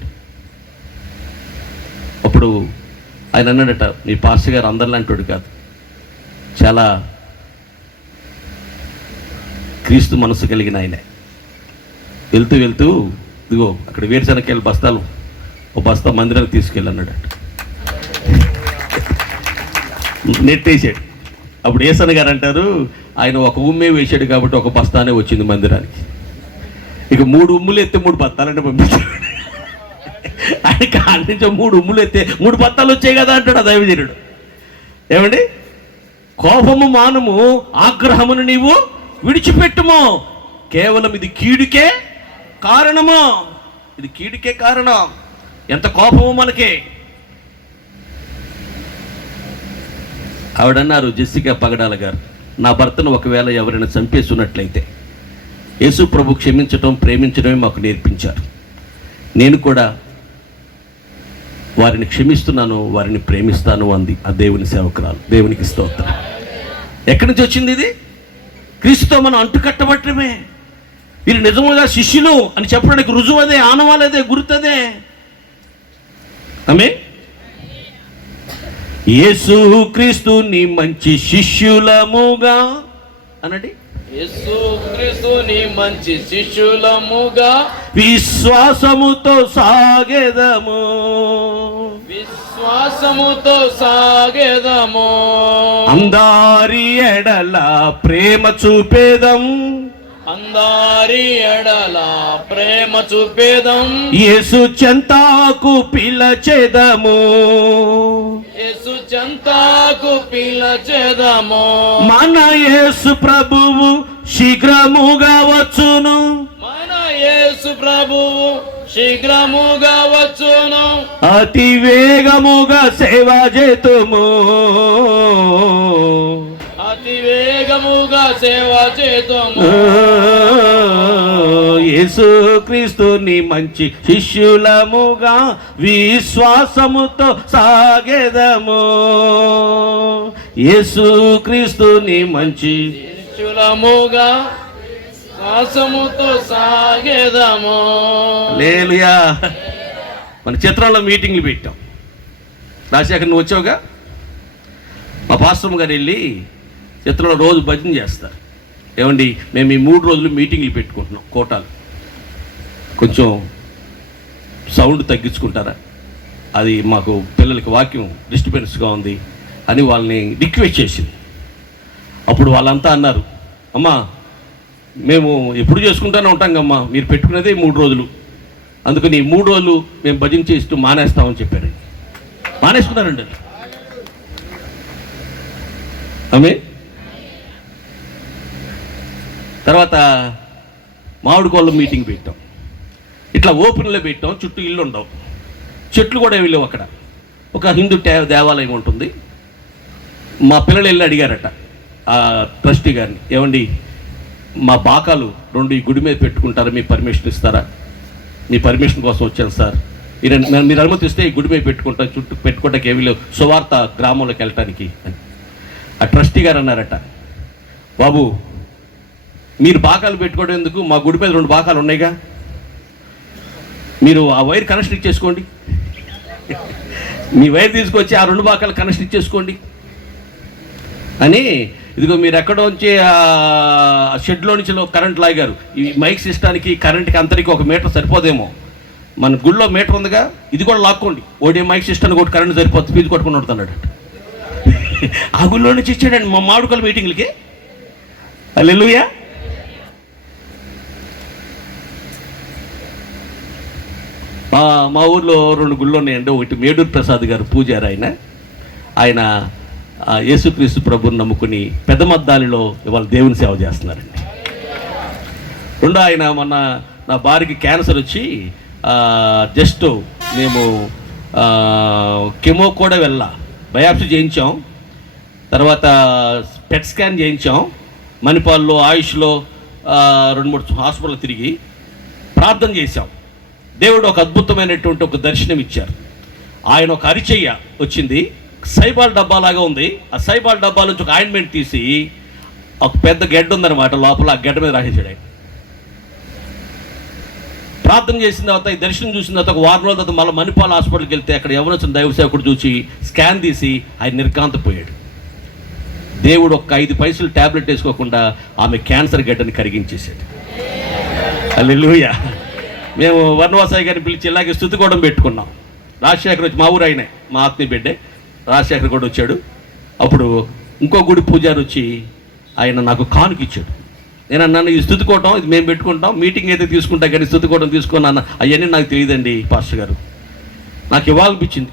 అప్పుడు ఆయన అన్నాడట, మీ పాస్టర్ గారు అందరిలాంటి కాదు, చాలా క్రీస్తు మనసు కలిగిన ఆయనే. వెళ్తూ వెళ్తూ ఇదిగో అక్కడ వేరుశనగకాయల బస్తాలు ఓ బస్తా మందిరానికి తీసుకెళ్ళన్నాడు. నెట్టేసాడు. అప్పుడు ఏసన్న గారు అంటారు, ఆయన ఒక ఉమ్మే వేసాడు కాబట్టి ఒక బస్తానే వచ్చింది మందిరానికి. ఇక 3 ఉమ్ములు ఎత్తే 3 బత్తాలంటే పంపించాడు. ఆయన కాడి నుంచి 3 ఉమ్ములు ఎత్తే 3 బత్తాలు వచ్చాయి కదా అంటాడు ఆ దైవజనుడు. ఏమండి, కోపము మానము, ఆగ్రహమును నీవు విడిచిపెట్టుము. కేవలం ఇది కీడుకే కారణము, ఇది కీడుకే కారణం. ఎంత కోపము మనకి. ఆవిడన్నారు జెస్సికా పగడాల గారు, నా భర్తను ఒకవేళ ఎవరైనా చంపేస్తున్నట్లయితే యేసు ప్రభు క్షమించటం, ప్రేమించడమే మాకు నేర్పించారు. నేను కూడా వారిని క్షమిస్తున్నాను, వారిని ప్రేమిస్తాను అంది ఆ దేవుని సేవకురాలు. దేవునికి స్తోత్రం. ఎక్కడి నుంచి వచ్చింది ఇది? క్రీస్తుతో మనం అంటుకట్టబట్టమే. వీరు నిజముగా శిష్యులు అని చెప్పడానికి రుజువు అదే, ఆనవాలదే, గుర్తదే. ఆమేన్. యేసు క్రీస్తుని మంచి శిష్యులముగా అనండి. యేసు క్రీస్తుని మంచి శిష్యులముగా విశ్వాసముతో సాగెదము, విశ్వాసముతో సాగెదము. అందరి ఎడల ప్రేమ చూపేదం, అందరి ఎడల ప్రేమ చూపేదం. యేసు చెంతాకు పిలచెదము, యేసు చెంతాకు పిలచెదము. మన యేసు ప్రభువు శీఘ్రముగా వచ్చును, మన యేసు ప్రభువు శీఘ్రముగా వచ్చును. అతి వేగముగా సేవ చేతుము, అతి వేగముగా సేవ చేతుము. యేసు క్రీస్తుని మంచి శిష్యులముగా విశ్వాసముతో సాగెదము, యేసు క్రీస్తుని మంచి శిష్యులముగా విశ్వాసముతో సాగెదము. హల్లెలూయా. మన చిత్రంలో మీటింగ్లు పెట్టాం. రాజశేఖర్ నువ్వు వచ్చావుగా. మా పాస్టర్ గారు వెళ్ళి చిత్రంలో రోజు భజన చేస్తారు. ఏమండి, మేము ఈ 3 రోజులు మీటింగ్లు పెట్టుకుంటున్నాం కోటాలు, కొంచెం సౌండ్ తగ్గించుకుంటారా? అది మాకు పిల్లలకి వాక్యం డిస్టర్బెన్స్గా ఉంది అని వాళ్ళని రిక్వెస్ట్ చేసింది. అప్పుడు వాళ్ళంతా అన్నారు, అమ్మా మేము ఎప్పుడు చేసుకుంటూనే ఉంటాం కమ్మా, మీరు పెట్టుకునేదే 3 రోజులు, అందుకని 3 రోజులు మేము భజన చేస్తూ మానేస్తామని చెప్పారు. మానేసుకున్నారండి. ఆమె తర్వాత మామిడి కోళ్ళ మీటింగ్ పెట్టాం. ఇట్లా ఓపెన్లో పెట్టాం, చుట్టూ ఇల్లు ఉండవు, చెట్లు కూడా వెళ్ళావు. అక్కడ ఒక హిందూ దేవాలయం ఉంటుంది. మా పిల్లలు వెళ్ళి అడిగారట ఆ ట్రస్టీ గారిని, ఏమండి మా బాకాలు 2 ఈ గుడి మీద పెట్టుకుంటారా, మీ పర్మిషన్ ఇస్తారా? మీ పర్మిషన్ కోసం వచ్చాను సార్, మీరు అనుమతిస్తే ఈ గుడి మీద పెట్టుకుంటాను, చుట్టూ పెట్టుకోవడానికి ఏమీ లేవు, సువార్త గ్రామంలోకి వెళ్ళటానికి అని. ఆ ట్రస్టీ గారు అన్నారట, బాబు మీరు బాకాలు పెట్టుకోవడం ఎందుకు, మా గుడి మీద 2 బాకాలు ఉన్నాయిగా, మీరు ఆ వైర్ కనెక్షన్ ఇచ్చేసుకోండి, మీ వైర్ తీసుకొచ్చి ఆ 2 బాకాలు కనెక్షన్ ఇచ్చేసుకోండి అని. ఇదిగో మీరు ఎక్కడో నుంచి షెడ్లో నుంచి కరెంట్ లాగారు, ఈ మైక్ సిస్టానికి కరెంట్కి అంతరికి 1 మీటర్ సరిపోదేమో, మన గుళ్ళో మీటర్ ఉందిగా, ఇది కూడా లాక్కోండి, ఓడి మైక్ సిస్టానికి ఒకటి కరెంట్ సరిపోతుంది, ఫీజు కొట్టుకుని ఉంటున్నాడు. ఆ గుళ్ళో నుంచి ఇచ్చాడండి మా మామిడికోళ్ళ మీటింగ్లకి. హల్లెలూయా. మా ఊర్లో 2 గుళ్ళు ఉన్నాయండి. ఒకటి మేడూరు ప్రసాద్ గారు పూజారి, ఆయన యేసుక్రీస్తు ప్రభుని నమ్ముకుని పెద్దమద్దాలిలో ఇవాళ దేవుని సేవ చేస్తున్నారండి. 2 ఆయన మొన్న నా భార్యకి క్యాన్సర్ వచ్చి జస్ట్ మేము కెమో కూడా బయాప్సీ చేయించాం, తర్వాత పెట్ స్కాన్ చేయించాం, మణిపాల్లో ఆయుష్లో 2-3 హాస్పిటల్ తిరిగి ప్రార్థన చేశాం. దేవుడు ఒక అద్భుతమైనటువంటి ఒక దర్శనం ఇచ్చారు. ఆయన ఒక అరిచెయ్య వచ్చింది, సైబాల్ డబ్బాలాగా ఉంది. ఆ సైబాల్ డబ్బా నుంచి ఒక ఆయింట్మెంట్ తీసి ఒక పెద్ద గెడ్డ ఉందన్నమాట లోపల, ఆ గెడ్డ మీద రాసేసాడు ఆయన. ప్రార్థన చేసిన తర్వాత, ఈ దర్శనం చూసిన తర్వాత ఒక 1 రోజుల తర్వాత మళ్ళీ మణిపాల్ హాస్పిటల్కి వెళ్తే అక్కడ ఎవరొచ్చిన దైవ సేవకుడు చూసి స్కాన్ తీసి ఆయన నిర్ఘాంతపోయాడు. దేవుడు ఒక 5 పైసలు ట్యాబ్లెట్ వేసుకోకుండా ఆమె క్యాన్సర్ గడ్డని కరిగించేసాడు. హల్లెలూయా. మేము వర్ణవాసాయి గారిని పిలిచి ఇలాగే స్తుతికోవడం పెట్టుకున్నాం. రాజశేఖర్ వచ్చి, మా ఊరు ఆయనే, మా ఆత్మీయ బిడ్డే రాజశేఖర్ కూడా వచ్చాడు. అప్పుడు ఇంకో గుడి పూజారి వచ్చి ఆయన నాకు కానుక ఇచ్చాడు. నేను అన్నాను, ఈ స్తుతికోవటం ఇది మేము పెట్టుకుంటాం, మీటింగ్ అయితే తీసుకుంటాం కానీ స్తుతికోవడం తీసుకున్నాను, అవన్నీ నాకు తెలియదండి పాస్టర్ గారు, నాకు ఇవ్వాలనిపించింది,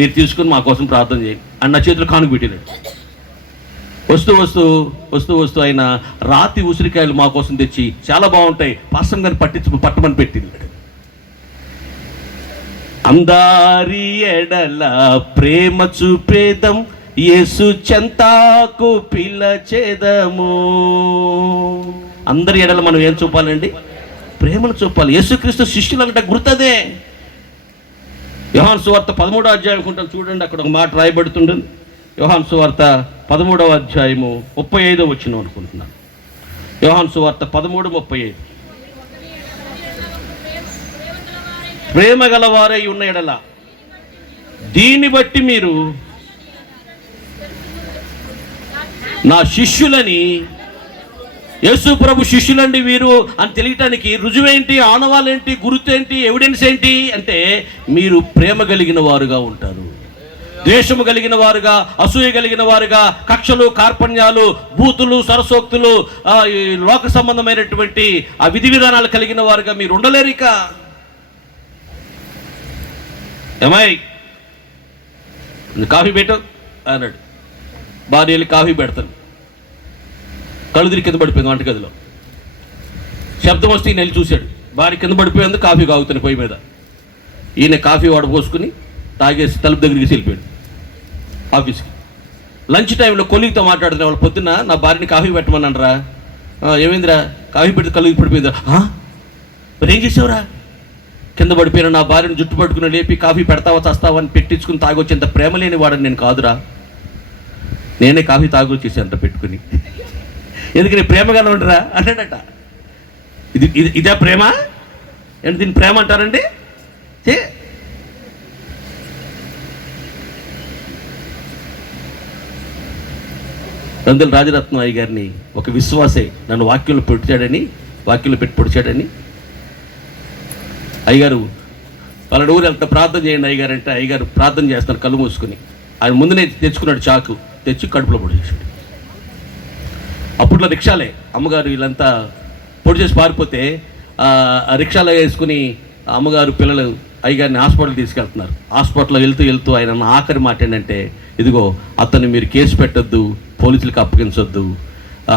మీరు తీసుకుని మా కోసం ప్రార్థన చేయండి అని నా చేతిలో కానుక పెట్టాడు. వస్తూ ఆయన రాతి ఉసిరికాయలు మా కోసం తెచ్చి, చాలా బాగుంటాయి పాస్టర్ గారిని పట్టమని పెట్టింది. అందారి ఎడల ప్రేమ చూపేదం, యేసు చెంతాకు పిలచేదము. అందరి ఎడల మనం ఏం చూపాలండి? ప్రేమను చూపాలి. యేసుక్రీస్తు శిష్యులు అంటే గుర్తదే. యోహాను సువార్త 13వ అధ్యాయం అనుకుంటాను, చూడండి, అక్కడ ఒక మాట రాయబడుతుంటుంది. యోహాను సువార్త 13వ అధ్యాయము 35వ వచనం అనుకుంటున్నాను. యోహాను సువార్త 13:35. ప్రేమ గలవారై ఉన్న ఎడల దీన్ని బట్టి మీరు నా శిష్యులని, యేసు ప్రభు శిష్యులండి వీరు అని తెలియటానికి రుజువేంటి, ఆనవాళ్ళేంటి, గుర్తేంటి, ఎవిడెన్స్ ఏంటి అంటే, మీరు ప్రేమ కలిగిన వారుగా ఉంటారు, ద్వేషము కలిగిన వారుగా, అసూయ కలిగిన వారుగా, కక్షలు, కార్పణ్యాలు, బూతులు, సరసోక్తులు, లోక సంబంధమైనటువంటి ఆ విధి విధానాలు కలిగిన వారుగా మీరు ఉండలేరిక. ఏమై కాఫీ పెట్టు అన్నాడు. భార్య వెళ్ళి కాఫీ పెడతాను, కళ్ళు తిరిగి కింద పడిపోయింది వంటగదిలో. శబ్దం వస్తే ఈయన వెళ్ళి చూశాడు, భార్య కింద పడిపోయింది, కాఫీ కాగుతుంది పొయ్యి మీద. ఈయన కాఫీ వాడ పోసుకుని తాగేసి తలుపు దగ్గరికి వెళ్ళిపోయాడు ఆఫీస్కి. లంచ్ టైంలో కొలీగ్తో మాట్లాడుతున్నా, వాళ్ళు పొద్దున్న నా భార్యని కాఫీ పెట్టమన్నారా, ఏమైందిరా, కాఫీ పెడితే కళ్ళు పడిపోయిందిరా, మరి ఏం చేసావురా, కింద పడిపోయిన నా భార్యను జుట్టు పట్టుకుని లేపి కాఫీ పెడతావా చస్తావా అని పెట్టించుకుని తాగొచ్చేంత ప్రేమ లేని వాడని నేను కాదురా, నేనే కాఫీ తాగొచ్చేసేంత పెట్టుకుని, ఎందుకని ప్రేమగా ఉండరా అన్నాడట. ఇదే ప్రేమ? ఏంటి దీన్ని ప్రేమ అంటారండి? రందుల రాజరత్నం అయ్య గారిని ఒక విశ్వాసే నన్ను వాక్యంలో పెట్టి పొడిచాడని అయ్యగారు వాళ్ళ ఊరు వెళ్తే ప్రార్థన చేయండి అయ్యగారు అంటే అయ్యగారు ప్రార్థన చేస్తారు కళ్ళు మూసుకుని. ఆయన ముందునే తెచ్చుకున్నాడు చాకు, తెచ్చి కడుపులో పొడి చేశాడు. అప్పట్లో రిక్షాలే, అమ్మగారు వీళ్ళంతా పొడి చేసి పారిపోతే రిక్షాలో వేసుకుని అమ్మగారు పిల్లలు అయ్యగారిని హాస్పిటల్ తీసుకెళ్తున్నారు. హాస్పిటల్లో వెళ్తూ ఆయన ఆఖరి మాట ఏంటంటే, ఇదిగో అతను మీరు కేసు పెట్టొద్దు, పోలీసులకు అప్పగించొద్దు,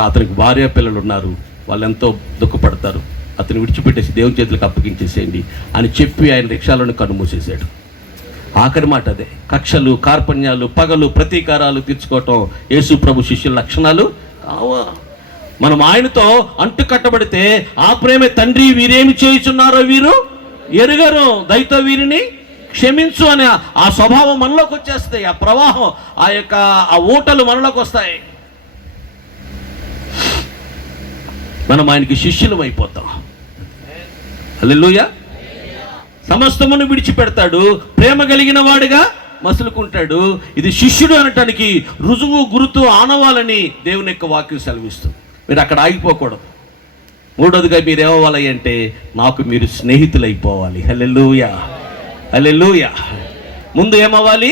అతనికి భార్య పిల్లలు ఉన్నారు, వాళ్ళు ఎంతో దుఃఖపడతారు, అతను విడిచిపెట్టేసి దేవుని చేతులకు అప్పగించేసేయండి అని చెప్పి ఆయన రిక్షాలను కన్నుమూసేశాడు. ఆఖరి మాట అదే. కక్షలు, కార్పణ్యాలు, పగలు, ప్రతీకారాలు తీర్చుకోవటం యేసు ప్రభు శిష్యుల లక్షణాలు కావా? మనం ఆయనతో అంటు కట్టబడితే ఆ ప్రేమే తండ్రి వీరేమి చేయుచున్నారో వీరు ఎరుగరు, దయతో వీరిని క్షమించు అనే ఆ స్వభావం మనలోకి వచ్చేస్తాయి. ఆ ప్రవాహం, ఆ ఊటలు మనలోకి వస్తాయి. మనం ఆయనకి శిష్యులం అయిపోతాం. హల్లెలూయా. సమస్తమును విడిచిపెడతాడు, ప్రేమ కలిగిన వాడిగా మసులుకుంటాడు. ఇది శిష్యుడు అనటానికి రుజువు, గురుతు, ఆనవాలని దేవుని యొక్క వాక్యం సెలవిస్తుంది. మీరు అక్కడ ఆగిపోకూడదు. మూడోదిగా మీరు ఏమవ్వాలి అంటే, నాకు మీరు స్నేహితులైపోవాలి. హల్లెలూయా, హల్లెలూయా. ముందు ఏమవ్వాలి?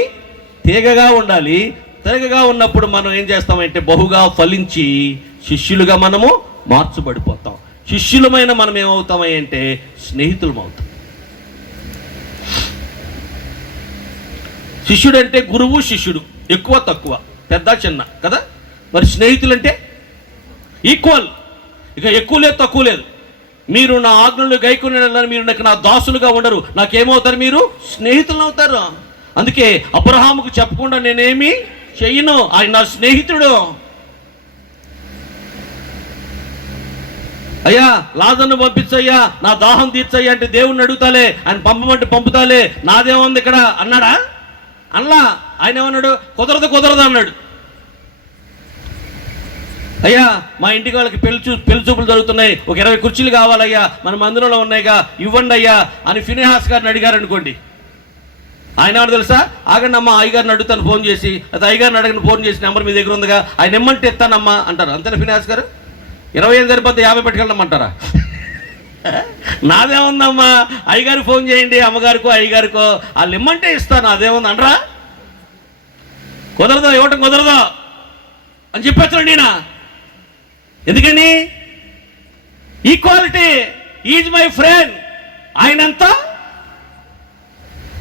తీగగా ఉండాలి. తీగగా ఉన్నప్పుడు మనం ఏం చేస్తామంటే బహుగా ఫలించి శిష్యులుగా మనము మార్చబడిపోతాం. శిష్యులమైన మనం ఏమవుతామై అంటే స్నేహితులం అవుతాం. శిష్యుడు అంటే గురువు, శిష్యుడు ఎక్కువ తక్కువ, పెద్ద చిన్న కదా. మరి స్నేహితులు అంటే ఈక్వల్, ఇక ఎక్కువ లేదు తక్కువ లేదు. మీరు నా ఆజ్ఞలు గైకొనేలా మీరు నాకు నా దాసులుగా ఉండరు, నాకేమవుతారు? మీరు స్నేహితులు అవుతారు. అందుకే అబ్రహాముకు చెప్పకుండా నేనేమి చెయ్యను, ఆయన నా స్నేహితుడు. అయ్యా లాజర్ను పంపించయ్యా, నా దాహం తీర్చయ్యా అంటే దేవుణ్ణి అడుగుతాలే, ఆయన పంపమంటే పంపుతాలే, నాదేముంది ఇక్కడ అన్నాడా? అన్నా. ఆయన ఏమన్నాడు? కుదరదు అన్నాడు. అయ్యా మా ఇంటికి వాళ్ళకి పెళ్లి చూపులు జరుగుతున్నాయి, ఒక 20 కుర్చీలు కావాలయ్యా, మన మందిరంలో ఉన్నాయిగా, ఇవ్వండి అయ్యా అని ఫినెహాస్ గారిని అడిగారు అనుకోండి. ఆయన ఎవరు తెలుసా? ఆగండి అమ్మా, అయ్యగారిని అడుగుతాను ఫోన్ చేసి, అది అయ్యగారిని అడగని ఫోన్ చేసి, నెంబర్ మీ దగ్గర ఉందిగా, ఆయన ఇమ్మంటే ఇస్తానమ్మా అంటారు. అంతేనా ఫినెహాస్ గారు? 20 సరిపోతే 50 పెట్టుకెళ్ళమంటారా? నాదేముందమ్మా, అయ్యగారు ఫోన్ చేయండి, అమ్మగారికో అయ్యగారికో, వాళ్ళు ఇమ్మంటే ఇస్తాను, అదేముంది అనరా? కుదరదు, ఇవ్వటం కుదరదు అని చెప్పేస్తాడు ఈయన. ఎందుకని? Equality, is my friend. ఆయనంతా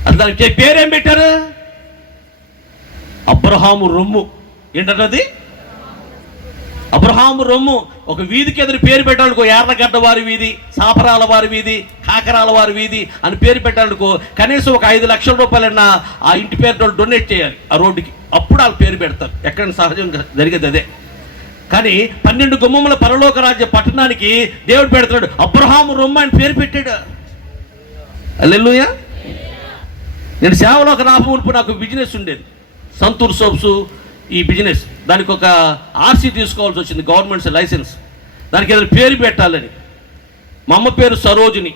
అది దానికి పేరేం పెట్టారు? అబ్రహాము రొమ్ము. ఏంటన్నది? అబ్రహాము రొమ్ము. ఒక వీధికి ఎదురు పేరు పెట్టాలనుకో, యార్లగడ్డ వారి వీధి, సాపరాల వారి వీధి, కాకరాల వారి వీధి అని పేరు పెట్టాలనుకో, కనీసం ఒక 5 లక్షల రూపాయలన్నా ఆ ఇంటి పేరు డొనేట్ చేయాలి ఆ రోడ్డుకి, అప్పుడు వాళ్ళు పేరు పెడతారు. ఎక్కడైనా సహజంగా జరిగేది అదే. కానీ 12 గుమ్మముల పరలోక రాజ్య పట్టణానికి దేవుడు పెడతాడు అబ్రహాము రొమ్ము అని పేరు పెట్టాడు. హల్లెలూయా. నేను సేవలోకి రాకమునుపు నాకు బిజినెస్ ఉండేది, సంతూర్ సోప్స్ ఈ బిజినెస్. దానికి ఒక ఆర్సీ తీసుకోవాల్సి వచ్చింది, గవర్నమెంట్ లైసెన్స్. దానికి ఏదైనా పేరు పెట్టాలని. మా అమ్మ పేరు సరోజిని,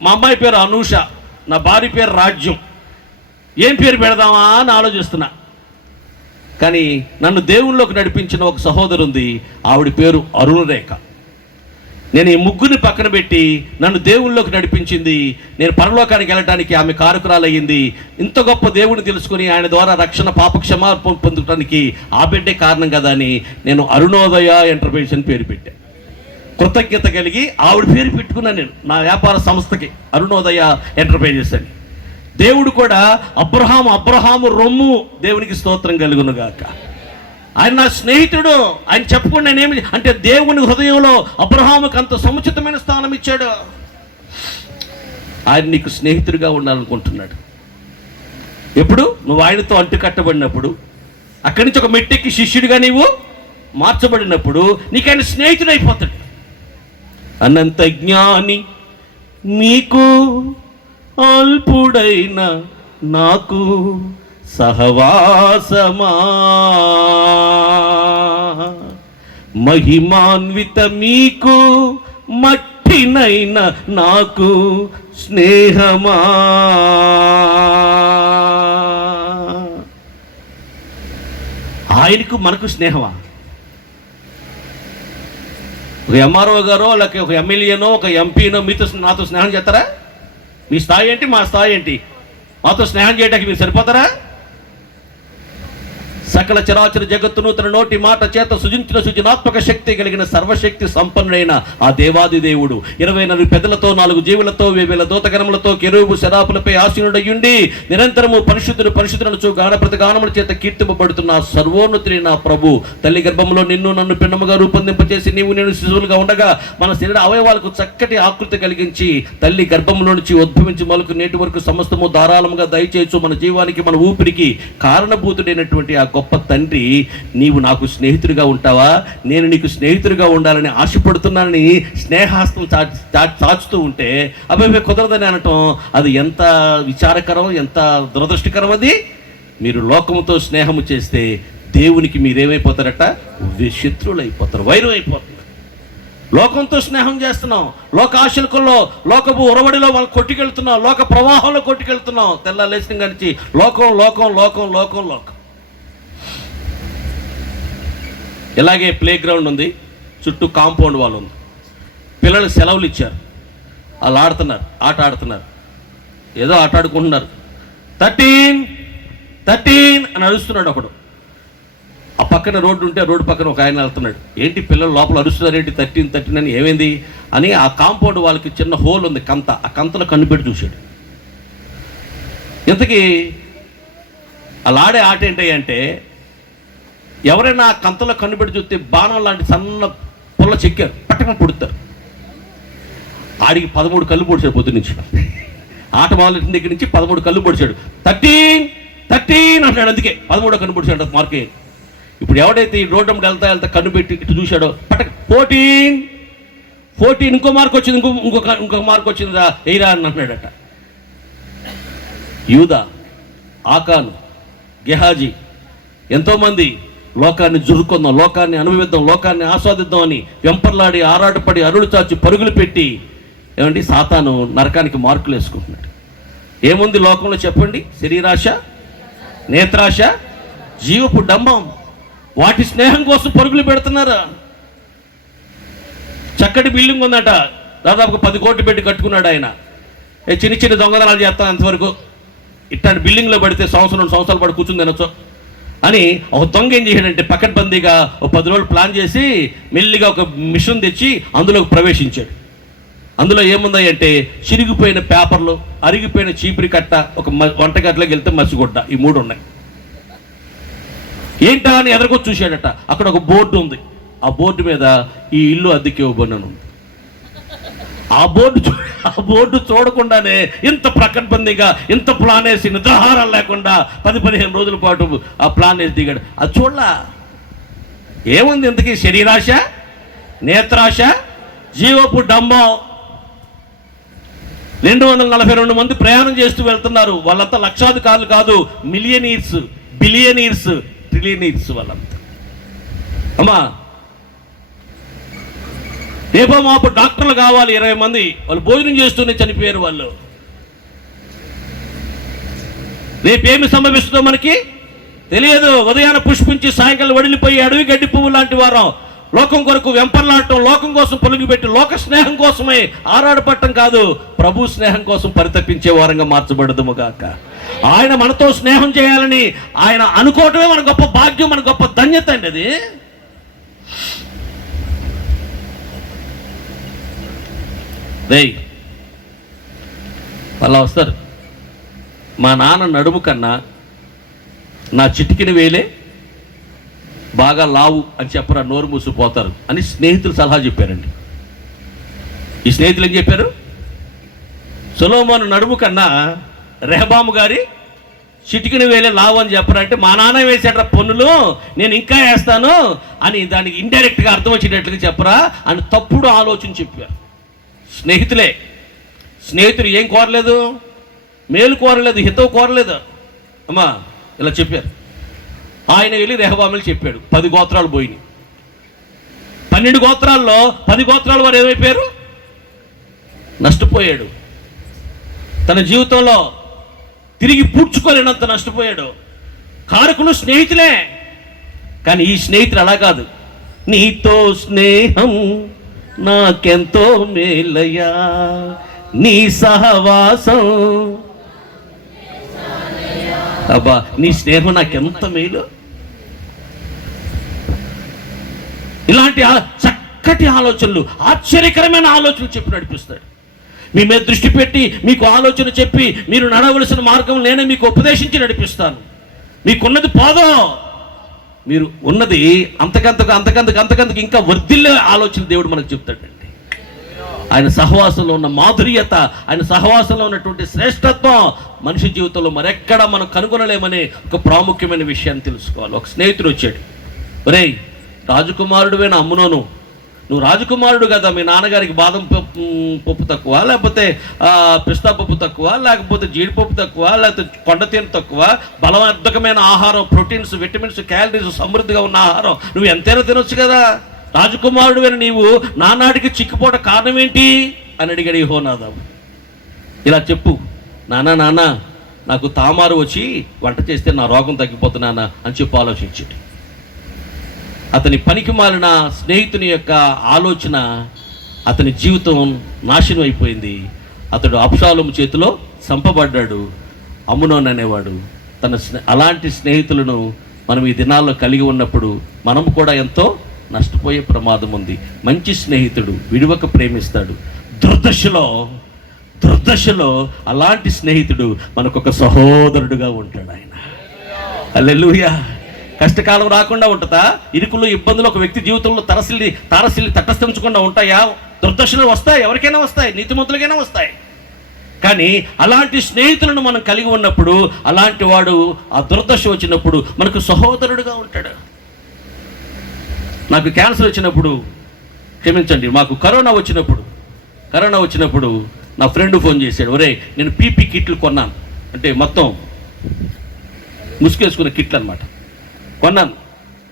మా అమ్మాయి పేరు అనూష, నా భార్య పేరు రాజ్యం. ఏం పేరు పెడదామా అని ఆలోచిస్తున్నా. కానీ నన్ను దేవుళ్ళలోకి నడిపించిన ఒక సహోదరు ఉంది, ఆవిడ పేరు అరుణరేఖ. నేను ఈ ముగ్గురిని పక్కన పెట్టి నన్ను దేవుళ్ళలోకి నడిపించింది. నేను పరలోకానికి వెళ్ళడానికి ఆమె కారకురాలయ్యింది. ఇంత గొప్ప దేవుడిని తెలుసుకుని ఆయన ద్వారా రక్షణ, పాప క్షమాపణ పొందడానికి ఆ బిడ్డే కారణం కదా అని నేను అరుణోదయ ఎంటర్ప్రైజెస్ అని పేరు పెట్టాను. కృతజ్ఞత కలిగి ఆవిడ పేరు పెట్టుకున్నాను నేను నా వ్యాపార సంస్థకి, అరుణోదయ ఎంటర్ప్రైజెస్ అని. దేవుడు కూడా అబ్రహాము రొమ్ము, దేవునికి స్తోత్రం కలుగునుగాక. ఆయన నా స్నేహితుడు. ఆయన చెప్పకుండా నేనేమి అంటే దేవుని హృదయంలో అబ్రహాముకు అంత సముచితమైన స్థానం ఇచ్చాడు. ఆయన నీకు స్నేహితుడిగా ఉండాలనుకుంటున్నాడు. ఎప్పుడు నువ్వు ఆయనతో అంటుకట్టబడినప్పుడు, అక్కడి నుంచి ఒక మెట్టెక్కి శిష్యుడిగా నీవు మార్చబడినప్పుడు నీకు ఆయన స్నేహితుడు అయిపోతాడు. అనంత జ్ఞాని నీకు అల్పుడైన నాకు సహవాసమా, మహిమాన్విత మీకు మట్టినైన నాకు స్నేహమా. ఆయనకు మనకు స్నేహమా? ఒక ఎంఆర్ఓ గారో లేక ఒక ఎమ్మెల్యేనో ఒక ఎంపీనో మీతో నాతో స్నేహం చేస్తారా? మీ స్థాయి ఏంటి, మా స్థాయి ఏంటి? మాతో స్నేహం చేయడానికి మీరు సరిపోతారా? సకల చరాచర జగత్తును తన నోటి మాట చేత సృజించిన సృజనాత్మక శక్తి కలిగిన సర్వశక్తి సంపన్నుడైన ఆ దేవాది దేవుడు 24 పెదలతో 4 జీవులతో 1000 దూతగణములతో కెరూబు శరాపులపై ఆసీనుడయ్యుండి నిరంతరము పరిశుద్ధులు పరిశుద్ధులను గాన ప్రతిగానముల చేత కీర్తింపబడుతున్న సర్వోన్నతుడైన నా ప్రభు తల్లి గర్భంలో నిన్ను నన్ను పిండముగా రూపొందింపచేసి నీవు నేను శిశువులుగా ఉండగా మన శరీర అవయవాలకు చక్కటి ఆకృతి కలిగించి తల్లి గర్భంలో నుంచి ఉద్భవించి మొలకు నేటి వరకు సమస్తము ధారాళముగా దయచేయచ్చు మన జీవానికి మన ఊపిరికి కారణభూతుడైనటువంటి ఆ గొప్ప తండ్రి నీవు నాకు స్నేహితుడిగా ఉంటావా, నేను నీకు స్నేహితుడిగా ఉండాలని ఆశపడుతున్నానని స్నేహాస్తం చాచుతూ ఉంటే అబ్బాయి కుదరదని అనటం అది ఎంత విచారకరం, ఎంత దురదృష్టకరం. అది మీరు లోకముతో స్నేహము చేస్తే దేవునికి మీరేమైపోతారట, శత్రువులు అయిపోతారు, వైరం అయిపోతారు. లోకంతో స్నేహం చేస్తున్నాం, లోక ఆశలకుల్లో లోకపు ఉరవడిలో వాళ్ళు కొట్టుకెళ్తున్నాం, లోక ప్రవాహంలో కొట్టుకెళ్తున్నాం. తెల్ల లేచిన కానీ లోకం లోకం లోకం లోకం లోకం. ఇలాగే ప్లే గ్రౌండ్ ఉంది, చుట్టూ కాంపౌండ్ వాళ్ళు ఉంది. పిల్లలు సెలవులు ఇచ్చారు, వాళ్ళు ఆడుతున్నారు, ఆట ఆడుతున్నారు, ఏదో ఆట ఆడుకుంటున్నారు. 13 అని అరుస్తున్నాడు ఒకడు. ఆ పక్కన రోడ్డు ఉంటే రోడ్డు పక్కన ఒక ఆయన వెళ్తున్నాడు. ఏంటి పిల్లలు లోపల అరుస్తున్నారు ఏంటి, 13 అని ఏమైంది అని ఆ కాంపౌండ్ వాళ్ళకి చిన్న హోల్ ఉంది, కంత. ఆ కంతలో కన్ను పెట్టి చూశాడు. ఇంతకీ అలా ఆడే ఆట ఏంటి అంటే ఎవరైనా ఆ కంతలో కన్నుపెట్టి చూస్తే బాణం లాంటి సన్న పుల్ల చెక్కారు, పట్టకం పొడుతారు. ఆడికి 13 కళ్ళు పొడిచాడు పొద్దు నుంచి. ఆట మొదలెట్టిన దగ్గర నుంచి 13 కళ్ళు పొడిచాడు. 13 అంటాడు, అందుకే 13 కన్ను పొడిచాడు మార్కే. ఇప్పుడు ఎవడైతే ఈ రోడ్డు వెళ్తా కన్ను పెట్టి ఇటు చూశాడో పట్టక 14 ఇంకో మార్క్ వచ్చింది, ఇంకొక మార్క్ వచ్చిందిరా ఎయిరా అని అంటున్నాడట. యూదా, ఆకాను, గెహాజీ ఎంతోమంది లోకాన్ని జురుకుందాం, లోకాన్ని అనుభవిద్దాం, లోకాన్ని ఆస్వాదిద్దాం అని వెంపర్లాడి ఆరాటపడి అరుಳು చాచి పరుగులు పెట్టి ఏమండి సాతాను నరకానికి మార్కులు వేసుకుంటున్నాడు. ఏముంది లోకంలో చెప్పండి? శరీరాశ, నేత్రాశ, జీవపు డంబం. వాటి స్నేహం కోసం పరుగులు పెడుతున్నారా? చక్కటి బిల్డింగ్ ఉందట, దాదాపుగా 10 కోట్లు పెట్టి కట్టుకున్నాడు ఆయన. చిన్న దొంగతనాలు చేస్తాను అంతవరకు. ఇట్లాంటి బిల్డింగ్లో పడితే సంవత్సరం 2 సంవత్సరాలు పడి కూర్చుని తినొచ్చు అని ఒక దొంగ ఏం చేశాడంటే పకడ్బందీగా ఒక 10 రోజులు ప్లాన్ చేసి మెల్లిగా ఒక మిషన్ తెచ్చి అందులోకి ప్రవేశించాడు. అందులో ఏముంది అంటే చిరిగిపోయిన పేపర్లు, అరిగిపోయిన చీపురి కట్ట, ఒక వంటగదిలోకి వెళ్తే మసిగుడ్డ, ఈ 3 ఉన్నాయి. ఏంటా అని ఎదురుకొచ్చి చూశాడట. అక్కడ ఒక బోర్డు ఉంది, ఆ బోర్డు మీద ఈ ఇల్లు అద్దెకి ఇవ్వబడినను ఉంది. ఆ బోర్డు చూడకుండానే ఇంత ప్రకటబందీగా ఇంత ప్లాన్ వేసి నిద్రాహారాలు లేకుండా 10-15 రోజుల పాటు ఆ ప్లాన్ వేసి దిగాడు. అది చూడలా. ఏముంది ఇంతకీ? శరీరాశ, నేత్రాశ, జీవపు డంబం. 242 మంది ప్రయాణం చేస్తూ వెళ్తున్నారు. వాళ్ళంతా లక్షాధికారులు కాదు, మిలియనీర్స్, బిలియనీర్స్, ట్రిలియనీర్స్ వాళ్ళంతా. అమ్మా రేపో మాపు డాక్టర్లు కావాలి 20 మంది, వాళ్ళు భోజనం చేస్తూనే చనిపోయారు వాళ్ళు. రేపేమి సంభవిస్తుందో మనకి తెలియదు. ఉదయాన పుష్పించి సాయంకాలం వడిలిపోయి అడవి గడ్డి పువ్వు లాంటి వారం లోకం కొరకు వెంపర్లాడటం, లోకం కోసం పొలుగుపెట్టి లోక స్నేహం కోసమే ఆరాడపడటం కాదు, ప్రభు స్నేహం కోసం పరితపించే వారంగా మార్చబడదుము గాక. ఆయన మనతో స్నేహం చేయాలని ఆయన అనుకోవటమే మన గొప్ప భాగ్యం, మన గొప్ప ధన్యత అండి అది. అలా వస్తారు. మా నాన్న నడుము కన్నా నా చిటికిన వేలే బాగా లావు అని చెప్పరా, నోరు మూసిపోతారు అని స్నేహితులు సలహా చెప్పారండి. ఈ స్నేహితులు ఏం చెప్పారు? సొలొమోను నడుము కన్నా రెహబాము గారి చిటికిన వేలే లావు అని చెప్పరంటే, మా నాన్న వేసాడ్రా పన్నులు, నేను ఇంకా వేస్తాను అని దానికి ఇండైరెక్ట్గా అర్థం వచ్చేటట్లుగా చెప్పరా అని తప్పుడు ఆలోచన చెప్పారు. స్నేహితులు ఏం కోరలేదు, మేలు కోరలేదు, హితవు కోరలేదు. అమ్మా ఇలా చెప్పారు. ఆయన వెళ్ళి రెహబాములు చెప్పాడు. 10 గోత్రాలు పోయినాయి. 12 గోత్రాల్లో 10 గోత్రాల వారు ఏమైపోయారు? నష్టపోయాడు. తన జీవితంలో తిరిగి పూడ్చుకోలేనంత నష్టపోయాడు. కారకులు స్నేహితులే, కానీ ఈ స్నేహితులు అలా కాదు. నీతో స్నేహం నాకెంతో మేలయ్యా, నీ సహవాసం. అబ్బా, నీ స్నేహం నాకెంత మేలు. ఇలాంటి చక్కటి ఆలోచనలు, ఆశ్చర్యకరమైన ఆలోచనలు చెప్పి నడిపిస్తాడు. మీ మీద దృష్టి పెట్టి మీకు ఆలోచన చెప్పి మీరు నడవలసిన మార్గం నేనే మీకు ఉపదేశించి నడిపిస్తాను. మీకున్నది పోదాం, మీరు ఉన్నది అంతకంతకు ఇంకా వర్ధిల్లే ఆలోచన దేవుడు మనకు చెప్తాడండి. ఆయన సహవాసంలో ఉన్న మాధుర్యత, ఆయన సహవాసంలో ఉన్నటువంటి శ్రేష్టత్వం మనిషి జీవితంలో మరెక్కడ మనం కనుగొనలేమనే ఒక ప్రాముఖ్యమైన విషయాన్ని తెలుసుకోవాలి. ఒక స్నేహితుడు వచ్చాడు, ఒరేయ్ రాజకుమారుడువేనా అమ్మునోను, నువ్వు రాజకుమారుడు కదా, మీ నాన్నగారికి బాదం పప్పు తక్కువ, లేకపోతే పిస్తా పప్పు తక్కువ, లేకపోతే జీడిపప్పు తక్కువ, లేకపోతే కొండతేనె తక్కువ, బలవర్ధకమైన ఆహారం, ప్రోటీన్స్, విటమిన్స్, క్యాలరీస్ సమృద్ధిగా ఉన్న ఆహారం నువ్వు ఎంతైనా తినొచ్చు కదా, రాజకుమారుడు అని నీవు నానాడికి చిక్కిపోవట కారణం ఏంటి అని అడిగాడు యెహోనాదాబు. ఇలా చెప్పు, నాన్న నాకు తామారు వచ్చి వంట చేస్తే నా రోగం తగ్గిపోతున్నానా అని చెప్పి ఆలోచించాడు. అతని పనికి మాలిన స్నేహితుని యొక్క ఆలోచన అతని జీవితం నాశనం అయిపోయింది. అతడు అబ్షాలోము చేతిలో చంపబడ్డాడు. అమ్నోను అనేవాడు అలాంటి స్నేహితులను మనం ఈ దినాల్లో కలిగి ఉన్నప్పుడు మనం కూడా ఎంతో నష్టపోయే ప్రమాదం ఉంది. మంచి స్నేహితుడు విడువక ప్రేమిస్తాడు. దుర్దశలో అలాంటి స్నేహితుడు మనకొక సహోదరుడుగా ఉంటాడు. ఆయన హల్లెలూయా. కష్టకాలం రాకుండా ఉంటుందా? ఇరుకులు ఇబ్బందులు ఒక వ్యక్తి జీవితంలో తారసిల్లి తటస్థించకుండా ఉంటాయా? దుర్దశలు వస్తాయి, ఎవరికైనా వస్తాయి, నీతిమంతులకైనా వస్తాయి. కానీ అలాంటి స్నేహితులను మనం కలిగి ఉన్నప్పుడు అలాంటి వాడు ఆ దుర్దశ వచ్చినప్పుడు మనకు సహోదరుడుగా ఉంటాడు. నాకు క్యాన్సర్ వచ్చినప్పుడు, క్షమించండి, మాకు కరోనా వచ్చినప్పుడు నా ఫ్రెండ్ ఫోన్ చేశాడు, ఒరే నేను పీపీ కిట్లు కొన్నాను, అంటే మొత్తం ముసుకేసుకున్న కిట్లు అనమాట కొన్నాను,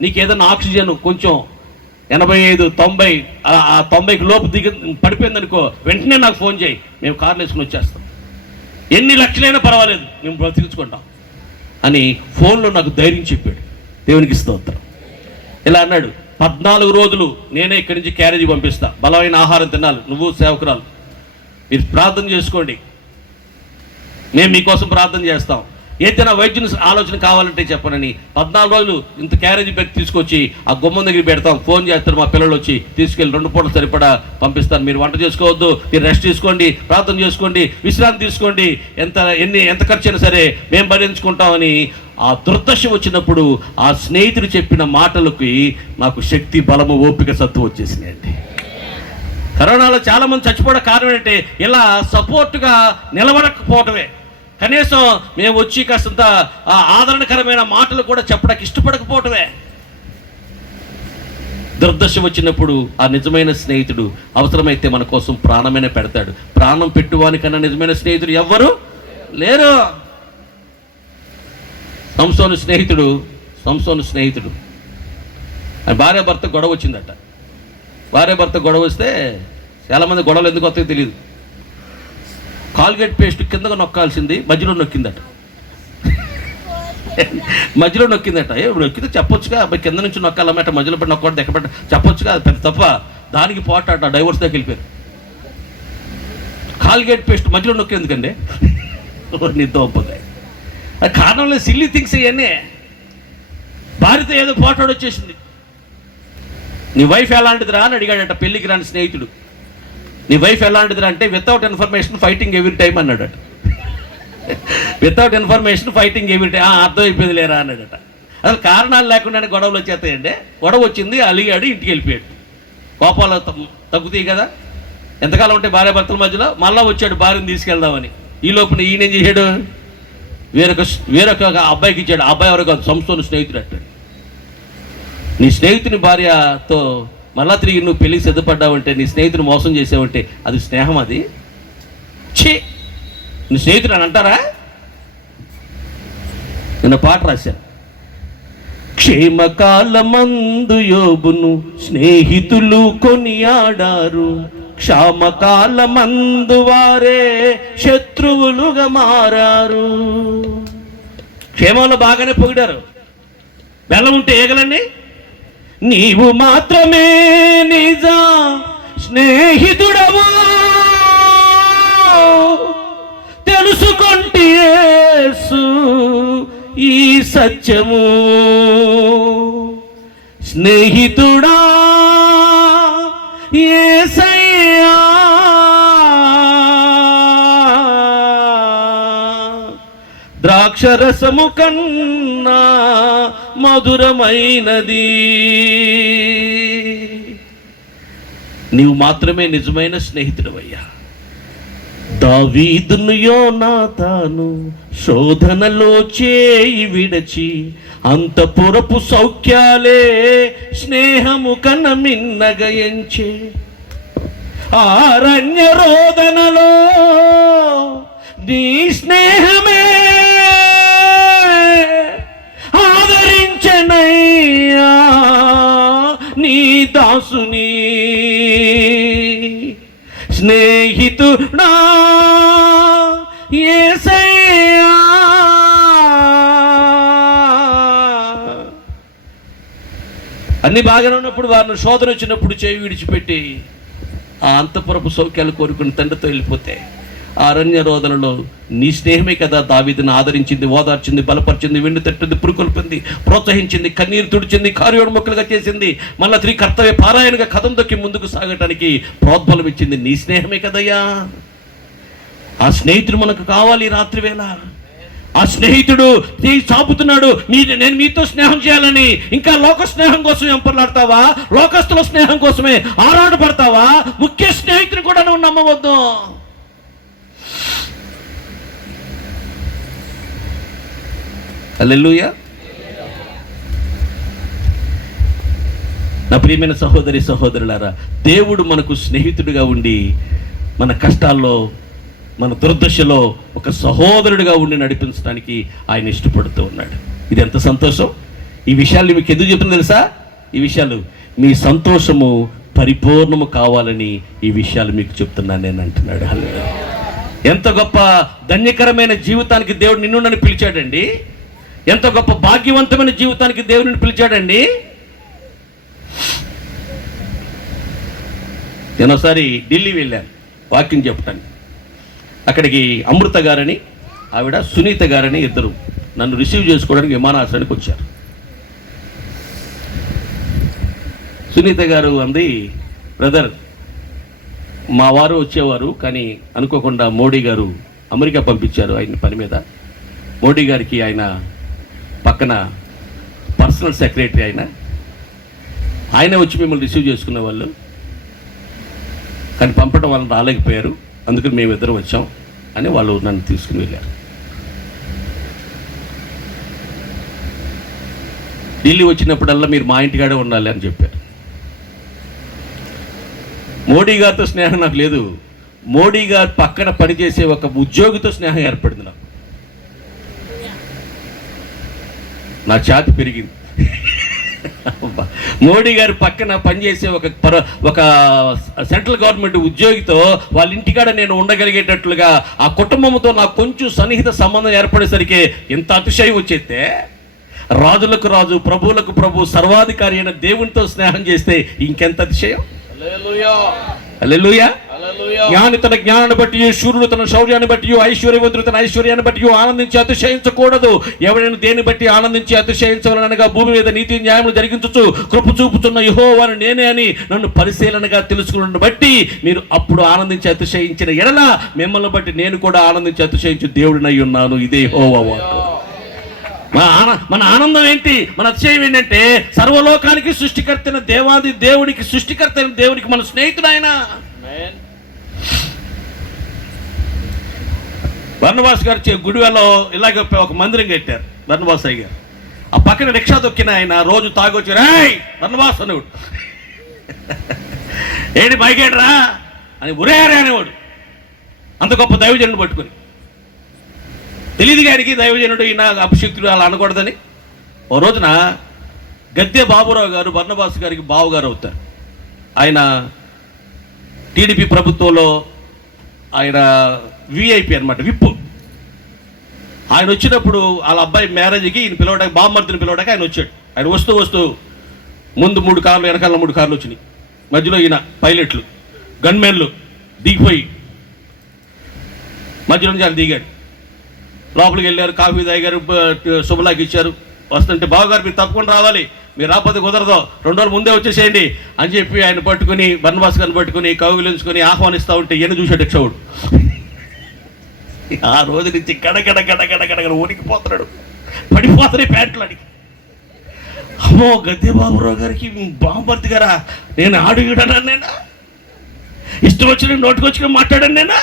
నీకు ఏదైనా ఆక్సిజన్ కొంచెం 85-90 ఆ 90కి లోపు పడిపోయిందనుకో వెంటనే నాకు ఫోన్ చేయి, మేము కార్లు వేసుకుని వచ్చేస్తాం, ఎన్ని లక్షలైనా పర్వాలేదు మేము బ్రతికించుకుంటాం అని ఫోన్లో నాకు ధైర్యం చెప్పాడు. దేవునికి స్తోత్రం. ఇలా అన్నాడు, 14 రోజులు నేనే ఇక్కడి నుంచి క్యారేజీ పంపిస్తా, బలమైన ఆహారం తినాలి, నువ్వు సేవకురాలు, మీరు ప్రార్థన చేసుకోండి, మేము మీకోసం ప్రార్థన చేస్తాం, ఏదైనా వైద్యుని ఆలోచన కావాలంటే చెప్పనని 14 రోజులు ఇంత క్యారేజీ బ్యాగ్ తీసుకొచ్చి ఆ గుమ్మం దగ్గర పెడతాం. ఫోన్ చేస్తారు మా పిల్లలు వచ్చి తీసుకెళ్ళి 2 పూటలు సరిపడా పంపిస్తాను, మీరు వంట చేసుకోవద్దు, మీరు రెస్ట్ తీసుకోండి, ప్రార్థన చేసుకోండి, విశ్రాంతి తీసుకోండి, ఎంత ఖర్చు అయినా సరే మేము భరించుకుంటామని. ఆ దుర్దశ వచ్చినప్పుడు ఆ స్నేహితుడు చెప్పిన మాటలకి నాకు శక్తి, బలము, ఓపిక, సత్తు వచ్చేసినాయండి. కరోనాలో చాలామంది చచ్చిపోవడం కారణం ఏంటంటే ఇలా సపోర్టుగా నిలబడకపోవటమే. కనీసం మేము వచ్చి కాస్తంత ఆదరణకరమైన మాటలు కూడా చెప్పడానికి ఇష్టపడకపోవటమే. దుర్దశ వచ్చినప్పుడు ఆ నిజమైన స్నేహితుడు అవసరమైతే మన కోసం ప్రాణమైనా పెడతాడు. ప్రాణం పెట్టువానికన్నా నిజమైన స్నేహితుడు ఎవ్వరు లేరు. సంసోను స్నేహితుడు భార్యాభర్త గొడవ వచ్చిందట. భార్యాభర్త గొడవ వస్తే చాలామంది గొడవలు ఎందుకు వస్తాయో తెలియదు. కాల్గేట్ పేస్ట్ కిందగా నొక్కాల్సింది మధ్యలో నొక్కిందట. నొక్కితే చెప్పొచ్చుగా, అబ్బాయి కింద నుంచి నొక్కాలన్నమాట, మధ్యలో పెట్టి నొక్కడం ఎక్కబెట్ట చెప్పొచ్చుగా, అది పెద్ద తప్ప. దానికి పోటాట డైవర్స్ దాకా వెళ్ళిపోయారు. కాల్గేట్ పేస్ట్ మధ్యలో నొక్కేందుకండి నీ దోపగా కారణం లేదు, సిల్లీ థింగ్స్ ఇవన్నీ. భార్యతో ఏదో పోటాడు వచ్చేసింది. నీ వైఫ్ ఎలాంటిదిరా అని అడిగాడట పెళ్ళికి రాని స్నేహితుడు. నీ వైఫ్ ఎలాంటిదిరా అంటే without information fighting every time అన్నాడట. Without information fighting every time, అర్థమైపోయింది లేరా అన్నాడట. అసలు కారణాలు లేకుండానే గొడవలు వచ్చేస్తాయండి. గొడవ వచ్చింది, అలిగాడు, ఇంటికి వెళ్ళిపోయాడు. కోపాలు తగ్గుతాయి కదా. ఎంతకాలం ఉంటే భార్యాభర్తల మధ్యలో. మళ్ళా వచ్చాడు భార్యను తీసుకెళ్దామని. ఈ లోపల ఈయనేం చేశాడు, వేరొక అబ్బాయికి ఇచ్చాడు. అబ్బాయి ఎవరు కాదు, సంస్థను స్నేహితుడు అంటాడు. నీ స్నేహితుని భార్యతో మళ్ళా తిరిగి నువ్వు పెళ్ళికి సిద్ధపడ్డావంటే, నీ స్నేహితుని మోసం చేసావంటే అది స్నేహం? అది ఛీ, నీ స్నేహితుడు అని అంటారా? నిన్న పాట రాశాను, క్షేమకాలమందు యోబును స్నేహితులు కొనియాడారు, క్షామకాలమందు వారే శత్రువులుగా మారారు. క్షేమంలో బాగానే పొగిడారు, బెల్లం ఉంటే ఏగలండి. నీవు మాత్రమే నిజ స్నేహితుడవు, తెలుసుకొంటి యేసు ఈ సత్యము. స్నేహితుడా యేసయ్యా, ద్రాక్షరసము కన్నా మధురమైనది. నీవు మాత్రమే నిజమైన స్నేహితుడవయ్యా. దావీదును యోనాతాను శోధనలో చేయి విడచి అంతఃపురపు సౌఖ్యాలే స్నేహము కన్న మిన్నగా ఎంచే. అరణ్య రోదనలో నీ స్నేహమే ఆదరించనయ్యా నీ దాసుని. స్నేహితుడా యేసయ్యా, అన్ని బాగానే ఉన్నప్పుడు వారిని శోధన వచ్చినప్పుడు చేయి విడిచిపెట్టి ఆ అంతఃపురపు సౌఖ్యాలు కోరుకుని తండ్రితో వెళ్ళిపోతే, ఆ అరణ్య రోదనలో నీ స్నేహమే కదా దావీదును ఆదరించింది, ఓదార్చింది, బలపరిచింది, వెండి తట్టింది, పురుకొల్పింది, ప్రోత్సహించింది, కన్నీరు తుడిచింది, కారుయోడు మొక్కలుగా చేసింది, మళ్ళా తిరిగి కర్తవ్య పారాయణగా కథం తొక్కి ముందుకు సాగటానికి ప్రోద్బలం ఇచ్చింది నీ స్నేహమే కదయ్యా. ఆ స్నేహితుడు మనకు కావాలి రాత్రి వేళ. ఆ స్నేహితుడు చాపుతున్నాడు, నేను మీతో స్నేహం చేయాలని. ఇంకా లోక స్నేహం కోసం ఎంపర్లాడతావా? లోకస్తుల స్నేహం కోసమే ఆరాటపడతావా? ముఖ్య స్నేహితుని కూడా నువ్వు నమ్మవద్దు. హల్లెలూయా. నా ప్రియమైన సహోదరి సహోదరులారా, దేవుడు మనకు స్నేహితుడిగా ఉండి మన కష్టాల్లో, మన దుర్దశలో ఒక సహోదరుడిగా ఉండి నడిపించడానికి ఆయన ఇష్టపడుతూ ఉన్నాడు. ఇది ఎంత సంతోషం! ఈ విషయాలు మీకు ఎందుకు చెప్తున్నా తెలుసా? ఈ విషయాలు మీ సంతోషము పరిపూర్ణము కావాలని ఈ విషయాలు మీకు చెప్తున్నాను నేను అంటున్నాడు. హల్లెలూయా. ఎంత గొప్ప ధన్యకరమైన జీవితానికి దేవుడు నిన్ను నన్ను పిలిచాడండి. ఎంత గొప్ప భాగ్యవంతమైన జీవితానికి దేవుడిని పిలిచాడండి. నేను ఒకసారి ఢిల్లీ వెళ్ళాను వాకింగ్ చెప్పటానికి. అక్కడికి అమృత గారని ఆవిడ, సునీత గారని ఇద్దరు నన్ను రిసీవ్ చేసుకోవడానికి విమానాశ్రయానికి వచ్చారు. సునీత గారు అంది, బ్రదర్ మా వారు వచ్చేవారు కానీ అనుకోకుండా మోడీ గారు అమెరికా పంపించారు ఆయన పని మీద. మోడీ గారికి ఆయన పక్కన పర్సనల్ సెక్రటరీ ఆయన వచ్చి మిమ్మల్ని రిసీవ్ చేసుకునే వాళ్ళు, కానీ పంపడం వాళ్ళని రాలేకపోయారు, అందుకని మేమిద్దరం వచ్చాం అని వాళ్ళు నన్ను తీసుకుని వెళ్ళారు. ఢిల్లీ వచ్చినప్పుడల్లా మీరు మా ఇంటికాడే ఉండాలి అని చెప్పారు. మోడీ గారితో స్నేహం నాకు లేదు, మోడీ గారు పక్కన పనిచేసే ఒక ఉద్యోగితో స్నేహం ఏర్పడింది నాకు. నా ఛాతి పెరిగింది. మోడీ గారు పక్కన పనిచేసే ఒక సెంట్రల్ గవర్నమెంట్ ఉద్యోగితో వాళ్ళ ఇంటికాడ నేను ఉండగలిగేటట్లుగా ఆ కుటుంబంతో నాకు కొంచెం సన్నిహిత సంబంధం ఏర్పడేసరికి ఎంత అతిశయం వచ్చేస్తే, రాజులకు రాజు, ప్రభువులకు ప్రభు, సర్వాధికారి అయిన దేవునితో స్నేహం చేస్తే ఇంకెంత అతిశయం! హల్లెలూయా. జ్ఞాని తన జ్ఞానాన్ని బట్టి, శూరుడు తన శౌర్యాన్ని బట్టి, ఐశ్వర్యవంతుడు తన ఐశ్వర్యాన్ని బట్టి ఆనందించి అతిశయించకూడదు. ఎవరైనా దేని బట్టి ఆనందించి అతిశయించవలనగా భూమి మీద నీతి న్యాయములు జరిగించు కృప చూపుతున్న యెహోవాను నేనే అని నన్ను పరిశీలనగా తెలుసుకున్న బట్టి మీరు అప్పుడు ఆనందించి అతిశయించిన ఎడల మిమ్మల్ని బట్టి నేను కూడా ఆనందించి అతిశయించు దేవుడినై ఉన్నాను. ఇదే యెహోవా వాక్కు. మన ఆనందం ఏంటి? మన అతిశయం ఏంటంటే సర్వలోకానికి సృష్టికర్తైన దేవాది దేవుడికి, సృష్టికర్తైన దేవుడికి మన స్నేహితుడు ఆయన. బర్నబాస్ గారు గుడివెల్లో ఇలాగ ఒక మందిరం కట్టారు. బర్నబాస్ అయ్య గారు ఆ పక్కన రిక్షా తొక్కిన ఆయన రోజు తాగొచ్చి, రాయ్ బర్నబాస్ అనేవాడు, ఏంటి బైకేట్రా అని ఉరేరే అనేవాడు. అంత గొప్ప దైవజనుడు పట్టుకుని. తెలియదు గారికి దైవజనుడు ఈయన అభిషిక్తుడు అలా అనకూడదని. ఓ రోజున గద్దె బాబురావు గారు బర్నబాస్ గారికి బావగారు అవుతారు. ఆయన టీడీపీ ప్రభుత్వంలో ఆయన విఐపి అనమాట, విప్పు. ఆయన వచ్చినప్పుడు వాళ్ళ అబ్బాయి మ్యారేజ్కి ఈయన పిలవడానికి, బామ్మర్తిని పిలవడానికి ఆయన వచ్చాడు. ఆయన వస్తూ ముందు 3 కార్లు, వెనకాల 3 కార్లు వచ్చినాయి. మధ్యలో ఈయన పైలట్లు, గన్మెన్లు దిగిపోయి మధ్యలో నుంచి ఆయన దిగాడు, లోపలికి వెళ్ళారు, కాఫీ తాగారు, శుభలాకి ఇచ్చారు. వస్తుంటే బావగారు మీరు తప్పకుండా రావాలి, మీరు రాకపోతే కుదరదు, 2 రోజులు ముందే వచ్చేసేయండి అని చెప్పి ఆయన పట్టుకుని బర్నబాస్ గారిని పట్టుకుని కౌగిలించుకొని ఆహ్వానిస్తూ ఉంటే ఈయన చూశాడు యక్షవుడు. ఆ రోజు నుంచి గడగడ గడగడ గడగడ ఉనికిపోతున్నాడు, పడిపోతున్నాయి ప్యాంట్లు అడిగి. అమ్మో గద్దె బాబురావు గారికి బాంబర్తి గారా, నేను ఆడుగడనా, నేనా ఇష్టం వచ్చిన నోటికొచ్చిన మాట్లాడాను నేనా?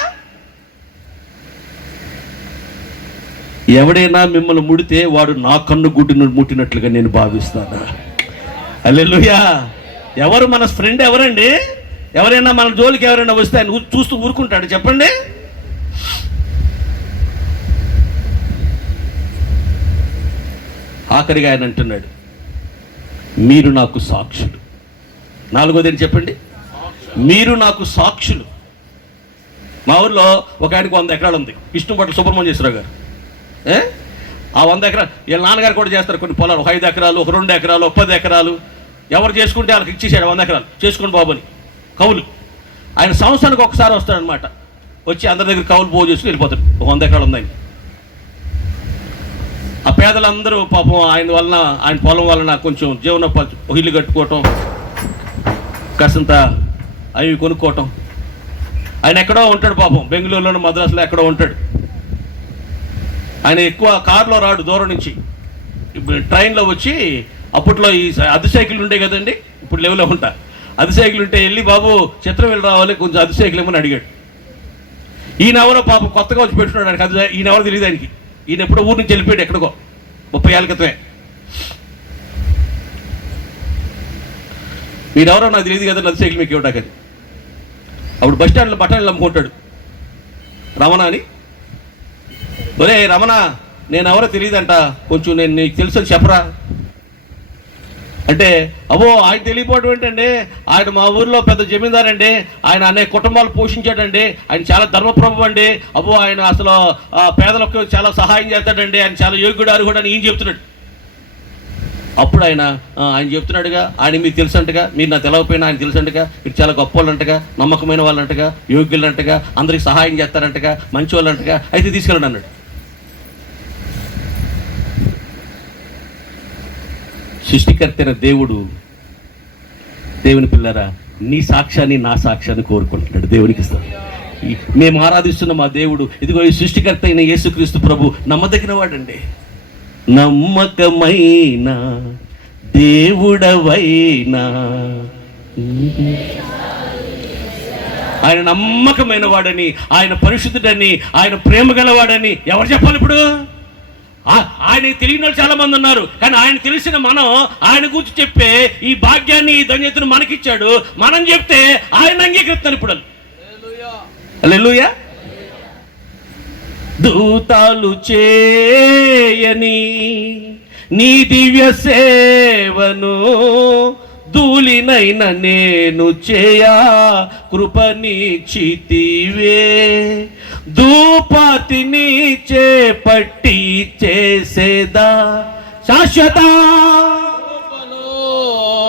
ఎవడైనా మిమ్మల్ని ముడితే వాడు నా కన్ను గుడ్డును ముట్టినట్లుగా నేను భావిస్తాను. హల్లెలూయా. ఎవరు మన ఫ్రెండ్ ఎవరండి? ఎవరైనా మన జోలికి ఎవరైనా వస్తే ఆయన చూస్తూ ఊరుకుంటాడు చెప్పండి? ఆఖరిగా ఆయన అంటున్నాడు, మీరు నాకు సాక్షులు. 4వది ఏంటి చెప్పండి? మీరు నాకు సాక్షులు. మా ఊర్లో ఒక ఆయనకు 100 ఎకరాలు ఉంది, విష్ణుపట్ల సుబ్రహ్మణ్యేశ్వరరావు గారు. ఆ 100 ఎకరాలు వీళ్ళ నాన్నగారు కూడా చేస్తారు. కొన్ని పొలాలు, ఒక 5 ఎకరాలు, ఒక 2 ఎకరాలు, ఒక 10 ఎకరాలు ఎవరు చేసుకుంటే వాళ్ళకి ఇచ్చేసాడు 100 ఎకరాలు చేసుకోండి బాబు అని కౌలు. ఆయన సంవత్సరానికి ఒకసారి వస్తాడనమాట, వచ్చి అందరి దగ్గర కౌలు పోగు చేసుకుని వెళ్ళిపోతాడు. ఒక 100 ఎకరాలు ఉంది ఆయన. ఆ పేదలందరూ పాపం ఆయన వలన, ఆయన పొలం వలన కొంచెం జీవనోపాధి, ఒక ఇల్లు కట్టుకోవటం, కాసంత అవి కొనుక్కోవటం. ఆయన ఎక్కడో ఉంటాడు పాపం, బెంగళూరులోనూ మద్రాసులో ఎక్కడో ఉంటాడు. ఆయన ఎక్కువ కారులో రాడు, దూరం నుంచి ట్రైన్లో వచ్చి, అప్పట్లో ఈ అద్దె సైకిల్ ఉండే కదండి, ఇప్పుడు లెవెల్లో ఉంటా, అద్దె సైకిల్ ఉంటే వెళ్ళి బాబు చిత్రం వెళ్ళి రావాలి, కొంచెం అద్దె సైకిల్ ఏమని అడిగాడు. ఈయన ఎవరో పాపం కొత్తగా వచ్చి పెట్టుకున్నాడు ఆయనకి, అది ఈయన ఎవరో తెలియదు ఆయనకి. ఈయన ఎప్పుడో ఊరి నుంచి వెళ్ళిపోయాడు ఎక్కడికో 30 ఏళ్ళ క్రితమే. మీరెవరో నాకు తెలియదు కదా అద్దె సైకిల్ మీకు ఇవ్వటాకని. అప్పుడు బస్ స్టాండ్లో బట్టలు అమ్ముకుంటాడు రమణ అని. ఒరే రమణ, నేను ఎవరో తెలియదంట, కొంచెం నేను నీకు తెలుసు అని చెప్పరా అంటే, అబ్బో ఆయన తెలియపోవడం ఏంటండి, ఆయన మా ఊర్లో పెద్ద జమీందారు అండి, ఆయన అనేక కుటుంబాలు పోషించాడండి, ఆయన చాలా ధర్మప్రభు అండి, అబ్బో ఆయన అసలు పేదలకు చాలా సహాయం చేస్తాడండి, ఆయన చాలా యోగ్యుడు అర్హుడు అని ఈయన చెప్తున్నాడు. అప్పుడు ఆయన చెప్తున్నాడుగా, ఆయన మీకు తెలుసు అంటగా, మీరు నాకు తెలవకపోయినా ఆయన తెలుసు అంటగా, మీరు చాలా గొప్ప వాళ్ళు అంటగా, నమ్మకమైన వాళ్ళు అంటగా, యోగ్యులు అంటగా, అందరికి సహాయం చేస్తారంటగా, మంచి వాళ్ళు అంటగా, అయితే తీసుకెళ్ళండి అన్నాడు. సృష్టికర్తైన దేవుడు, దేవుని పిల్లరా, నీ సాక్ష్యాన్ని నా సాక్ష్యాన్ని కోరుకుంటున్నాడు. దేవునికి ఇస్తాం. మేము ఆరాధిస్తున్న మా దేవుడు, ఇదిగో ఈ సృష్టికర్త అయిన యేసుక్రీస్తు ప్రభు నమ్మదగిన వాడండి. నమ్మకమైన దేవుడవైనా, ఆయన నమ్మకమైన వాడని, ఆయన పరిశుద్ధుడని, ఆయన ప్రేమ గలవాడని ఎవరు చెప్పాలి ఇప్పుడు? ఆయన తెలియని వాళ్ళు చాలా మంది ఉన్నారు, కానీ ఆయన తెలిసిన మనం ఆయన గురించి చెప్పే ఈ భాగ్యాన్ని, ఈ ధన్యతను మనకిచ్చాడు. మనం చెప్తే ఆయన అంగీకరిస్తాను ఇప్పుడు. హల్లెలూయా. దూతాలు చేయని నీ దివ్య సేవను ధూళినైన నేను చేయా కృపనిచ్చితివే, ధూపాతిని చేపట్టి చేసేదా శాశ్వత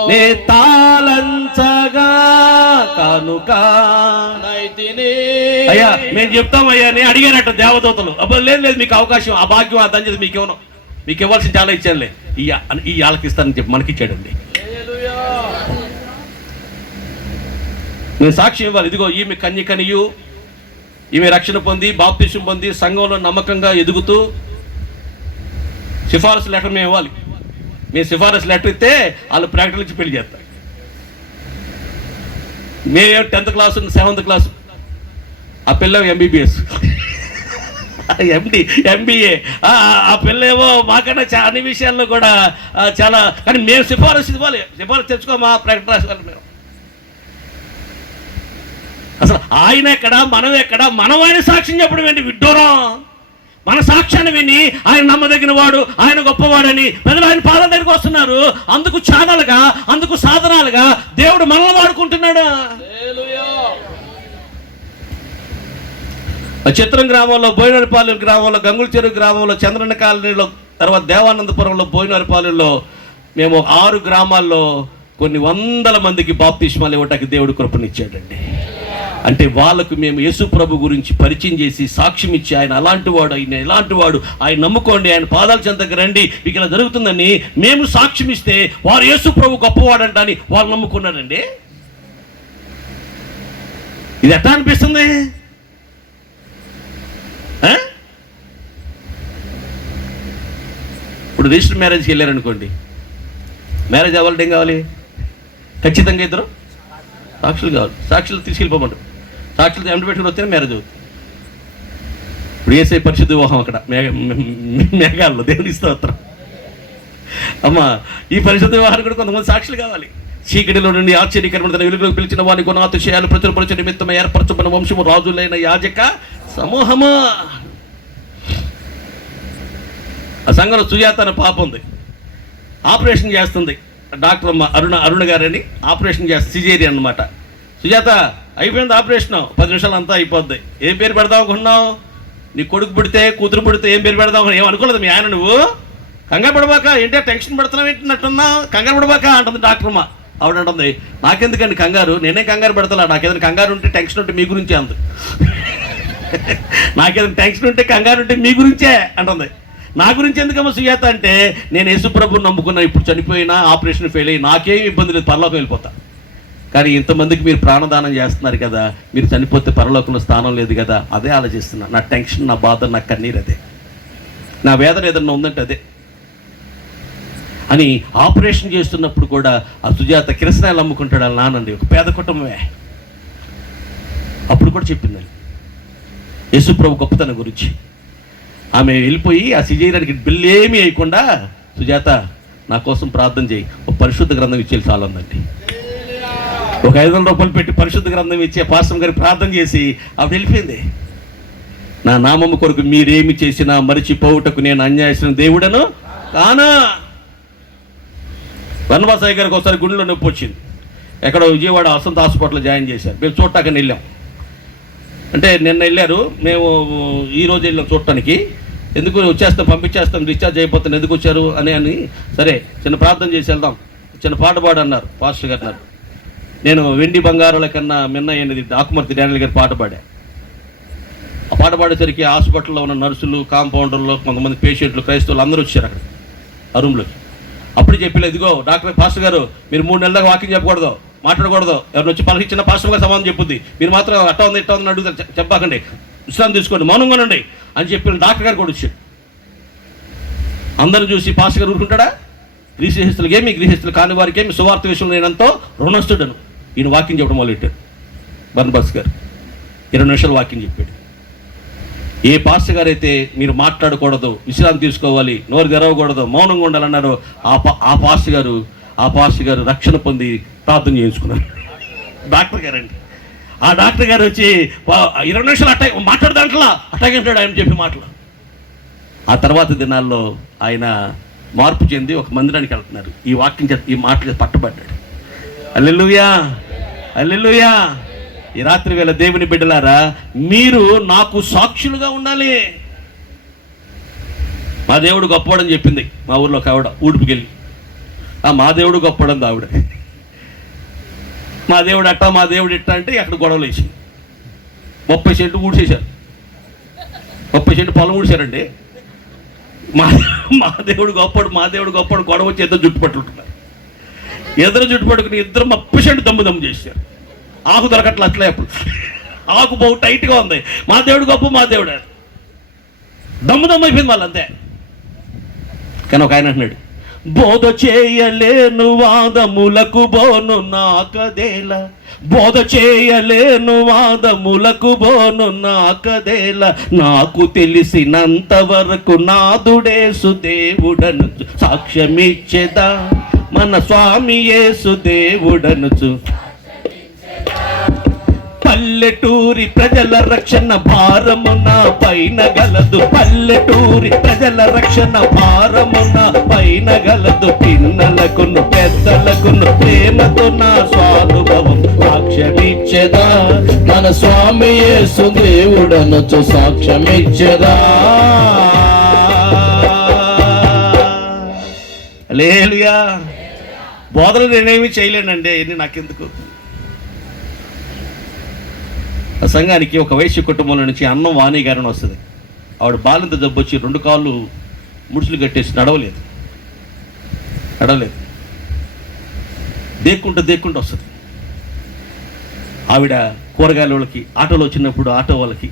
నే తాళంచగా కానుక. అయ్యా మేము చెప్తామయ్యా, నేను అడిగానట దేవదూతలు. అబ్బా లేదు మీకు అవకాశం, ఆ భాగ్యం, ఆ ధన్యత మీకు ఇవ్వను, మీకు ఇవ్వాల్సిన చాలా ఇచ్చానులే, ఈ ఆలకిస్తానని చెప్పి మనకిచ్చాడండి. నేను సాక్ష్యం ఇవ్వాలి. ఇదిగో ఈమె కన్యకనియు, ఈమె రక్షణ పొంది బాప్తిసం పొంది సంఘంలో నమ్మకంగా ఎదుగుతూ సిఫారసు లెటర్ మేము ఇవ్వాలి. మేము సిఫారసు లెటర్ ఇస్తే వాళ్ళు ప్రకటన నుంచి పెళ్లి చేస్తారు. మేము 10th క్లాసు 7th క్లాసు, ఆ పిల్ల MBBS MBA, ఆ పిల్లేమో మాకన్నా అన్ని విషయాల్లో కూడా చాలా, కానీ మేము సిఫారసు ఇవ్వాలి, సిఫారసు తెచ్చుకోమా ప్రకటన రాసుకోవాలి మేము. అసలు ఆయన ఎక్కడ, మనం ఎక్కడ, మనం ఆయన సాక్ష్యం చెప్పడం ఏంటి విడ్డూరం? మన సాక్ష్యాన్ని విని ఆయన నమ్మదగిన వాడు, ఆయన గొప్పవాడని ప్రజలు ఆయన పాదాల దగ్గరికి వస్తున్నారు. అందుకు ఛానల్గా, అందుకు సాధనాలుగా దేవుడు మనల్ని వాడుకుంటున్నాడు. చిత్రం గ్రామంలో, బోయినరిపాలెం గ్రామంలో, గంగుల చెరువు గ్రామంలో, చంద్రన్న కాలనీలో, తర్వాత దేవానందపురంలో, బోయినరిపాలెంలో మేము 6 గ్రామాల్లో కొన్ని 100 మందికి బాప్తిస్మాలు ఇవ్వటానికి దేవుడు కృపనిచ్చాడండి. అంటే వాళ్ళకు మేము యేసు ప్రభు గురించి పరిచయం చేసి సాక్ష్యం ఇచ్చి ఆయన అలాంటి వాడు, ఆయన ఎలాంటి వాడు, ఆయన నమ్ముకోండి, ఆయన పాదాల చెంతకు రండి, మీకు ఇలా జరుగుతుందని మేము సాక్ష్యం ఇస్తే వారు యేసు ప్రభు గొప్పవాడంట అని వాళ్ళు నమ్ముకున్నారండి. ఇది ఎట్లా అనిపిస్తుంది? ఇప్పుడు రిజిస్టర్ మ్యారేజ్కి వెళ్ళారనుకోండి, మ్యారేజ్ అవ్వాలంటే ఏం కావాలి? ఖచ్చితంగా ఇద్దరు సాక్షులు కావాలి. సాక్షులు తీసుకెళ్ళిపోమంటారు. సాక్షులు ఎండ పెట్టుకుని వస్తేనే మ్యారేజ్ అవుతుంది. ఇప్పుడు ఏసై పరిశుద్ధ వివాహం అక్కడ మేఘాల్లో, దేవుని స్తోత్రం. అమ్మ, ఈ పరిశుద్ధ వివాహానికి కూడా కొంతమంది సాక్షులు కావాలి. చీకటిలో నుండి ఆశ్చర్యకరమైన వెలుగులోకి పిలిచిన వాని గుణాతిశయాలు ప్రచురపరచ నిమిత్తం ఏర్పరచబడిన వంశము రాజులైన యాజక సమూహమా. ఆ సంఘంలో సుజాత అనే పాప ఉంది, ఆపరేషన్ చేస్తుంది. డాక్టర్ అమ్మ అరుణ గారని ఆపరేషన్ చేస్తుంది, సిజేరియన్ అనమాట. సుజాత అయిపోయింది ఆపరేషన్, 10 నిమిషాలు అంతా అయిపోద్ది. ఏం పేరు పెడదాం అనుకున్నావు? నీ కొడుకు పుడితే కూతురు పుడితే ఏం పేరు పెడదాం ఏం అనుకోలేదు మీ ఆయన. నువ్వు కంగారు పడబాక, ఏంటో టెన్షన్ పడుతున్నావు ఏంటన్నట్టున్నావు, కంగారు పడబాక అంటుంది డాక్టర్ అమ్మ. ఆవిడ అంటుంది, నాకెందుకండి కంగారు, నేనే కంగారు పెడతా, నాకేదైనా కంగారు ఉంటే టెన్షన్ ఉంటే మీ గురించే అంది. నాకేదైనా టెన్షన్ ఉంటే కంగారు ఉంటే మీ గురించే అంటుంది. నా గురించి ఎందుకమ్మా సుజాత అంటే, నేను యేసుప్రభుని నమ్ముకున్నా, ఇప్పుడు చనిపోయినా ఆపరేషన్ ఫెయిల్ అయ్యి నాకేం ఇబ్బంది లేదు, పరలోకం వెళ్ళిపోతా. కానీ ఇంతమందికి మీరు ప్రాణదానం చేస్తున్నారు కదా, మీరు చనిపోతే పరలోకంలో స్థానం లేదు కదా, అదే ఆలోచిస్తున్నా. నా టెన్షన్, నా బాధ, నా కన్నీరు అదే, నా వేదన ఏదన్నా ఉందంటే అదే అని. ఆపరేషన్ చేస్తున్నప్పుడు కూడా ఆ సుజాత కిరసనాయలు అమ్ముకుంటాడు వాళ్ళ నానండి, ఒక పేద కుటుంబమే. అప్పుడు కూడా చెప్పిందండి యేసుప్రభు గొప్పతనం గురించి. ఆమె వెళ్ళిపోయి ఆ సిజేరియన్కి బిల్లు ఏమీ వేయకుండా, సుజాత నా కోసం ప్రార్థన చేయి, ఒక పరిశుద్ధ గ్రంథం ఇచ్చేది చాలందండి. ఒక 500 రూపాయలు పెట్టి పరిశుద్ధ గ్రంథం ఇచ్చే పాస్టర్ గారికి ప్రార్థన చేసి ఆవిడ వెళ్ళిపోయింది. నా నామము కొరకు మీరేమి చేసినా మరిచిపోవుటకు నేను అన్యాయసిన దేవుడను కానా. వనవాసయ్య గారికి ఒకసారి గుండెలో నొప్పి వచ్చింది. ఎక్కడో విజయవాడ వసంత హాస్పిటల్లో జాయిన్ చేశారు. మేము చూడటాకని వెళ్ళాం. అంటే నిన్న వెళ్ళారు, మేము ఈరోజు వెళ్ళాం చూడటానికి. ఎందుకు వచ్చేస్తాం, పంపించేస్తాం, డిశ్చార్జ్ అయిపోతాను, ఎందుకు వచ్చారు అని సరే చిన్న ప్రార్థన చేసి వెళ్దాం, చిన్న పాట పాడు అన్నారు పాస్టర్ గారు. అన్నారు నేను వెండి బంగారాల కన్నా మిన్న అనేది ఆకుమర్తి డానియల్ గారి పాట పాడా. ఆ పాట పాడేసరికి హాస్పిటల్లో ఉన్న నర్సులు, కాంపౌండర్లు, కొంతమంది పేషెంట్లు, క్రైస్తవులు అందరూ వచ్చారు అక్కడ ఆ రూమ్లోకి. అప్పుడు చెప్పలేదు, ఇదిగో డాక్టర్ పాస్టర్ గారు మీరు 3 నెలల దాకా వాకింగ్ చెప్పకూడదు, మాట్లాడకూడదు, ఎవరిని వచ్చి పలకిచ్చిన పాస్టర్ గారు సమాధానం చెప్పుద్ది, మీరు మాత్రం అట్టా ఉంది ఇట్టా ఉందని అడుగుతారు, చెప్పకండి, విశ్రాంతి తీసుకోండి, మౌనంగానండి అని చెప్పిన డాక్టర్ గారు కూడా వచ్చాడు. అందరూ చూసి పాస్టర్ గారు ఊరుకుంటాడా? గృహస్థులకి ఏమి, గృహస్థులు కాని వారికి ఏమి, సువార్త విషయంలో నేనంతో రుణస్తుడను. ఈయన వాకింగ్ చెప్పడం మొదలెట్టాడు. బర్నబాస్ గారు 20 నిమిషాలు వాకింగ్ చెప్పాడు. ఏ పాస్టర్ గారు అయితే మీరు మాట్లాడకూడదు, విశ్రాంతి తీసుకోవాలి, నోరు తెరవకూడదు, మౌనంగా ఉండాలన్నారో ఆ పాస్టర్ గారు రక్షణ పొంది ప్రార్థన చేయించుకున్నారు. డాక్టర్ గారు అండి. ఆ డాక్టర్ గారు వచ్చి 20 నిమిషాలు అట్టా మాట్లాడదాంట్లా అట్టాగంటాడు ఆయన చెప్పి మాటలు. ఆ తర్వాత దినాల్లో ఆయన మార్పు చెంది ఒక మందిరానికి వెళ్తున్నారు. ఈ వాక్యం ఈ మాటలు పట్టుబడ్డాడు. హల్లెలూయా, హల్లెలూయా. ఈ రాత్రి వేళ దేవుని బిడ్డలారా, మీరు నాకు సాక్షులుగా ఉండాలి. మా దేవుడు గొప్పవాడని చెప్పింది మా ఊర్లో ఒక ఆవిడ, ఊడిపికెళ్ళి. మా దేవుడు గొప్పవాడని ఆవిడ. మా దేవుడు అట్టా, మా దేవుడు ఇట్టా అంటే అక్కడ గొడవలు వేసి 30 సెంట్లు ఊడ్చేశారు. 30 సెంట్లు పొలం ఊడ్చారండి. మా దేవుడు గొప్పవాడు గొడవ వచ్చి ఇద్దరు జుట్టు పట్టుకుంటున్నారు. ఇద్దరు జుట్టు పట్టుకుని ఇద్దరు 30 సెంట్లు దమ్ము చేశారు. ఆకు దొరకట్లే, అట్లే అప్పుడు ఆకు బహు టైట్గా ఉంది. మా దేవుడు గొప్ప, మా దేవుడు దమ్ము అయిపోయింది వాళ్ళంతే. కానీ ఒక ఆయన అంటున్నాడు, బోధ చేయలేను వాదములకు బోను నాకదేల, బోధ చేయలేను వాదములకు బోను నాకదేల, నాకు తెలిసినంత వరకు నాదుడేసు దేవుడనుచు సాక్ష్యమిచ్చేదా, మన స్వామి యేసు దేవుడనుచు. పల్లెటూరి ప్రజల రక్షణ భారమున పైన గలదు, పల్లెటూరి ప్రజల రక్షణ భారమున పైన గలదు, పిన్నలకును పెద్దలకును ప్రేమతో నా స్వానుభవం సాక్ష్యమిచ్చేదా, మన స్వామి యేసు దేవుడనుచు సాక్ష్యమిచ్చేదా. హల్లెలూయా. బోధన నేనేమి చేయలేనండి, ఎన్ని నాకెందుకు. ఆ సంఘానికి ఒక వైశ్య కుటుంబంలో నుంచి అన్నం వాణి గారిని వస్తుంది. ఆవిడ బాలింత జబ్బు వచ్చి 2 కాళ్ళు ముడుచులు కట్టేసి నడవలేదు. దేక్కుంటూ వస్తుంది. ఆవిడ కూరగాయల వాళ్ళకి ఆటోలో వచ్చినప్పుడు ఆటో వాళ్ళకి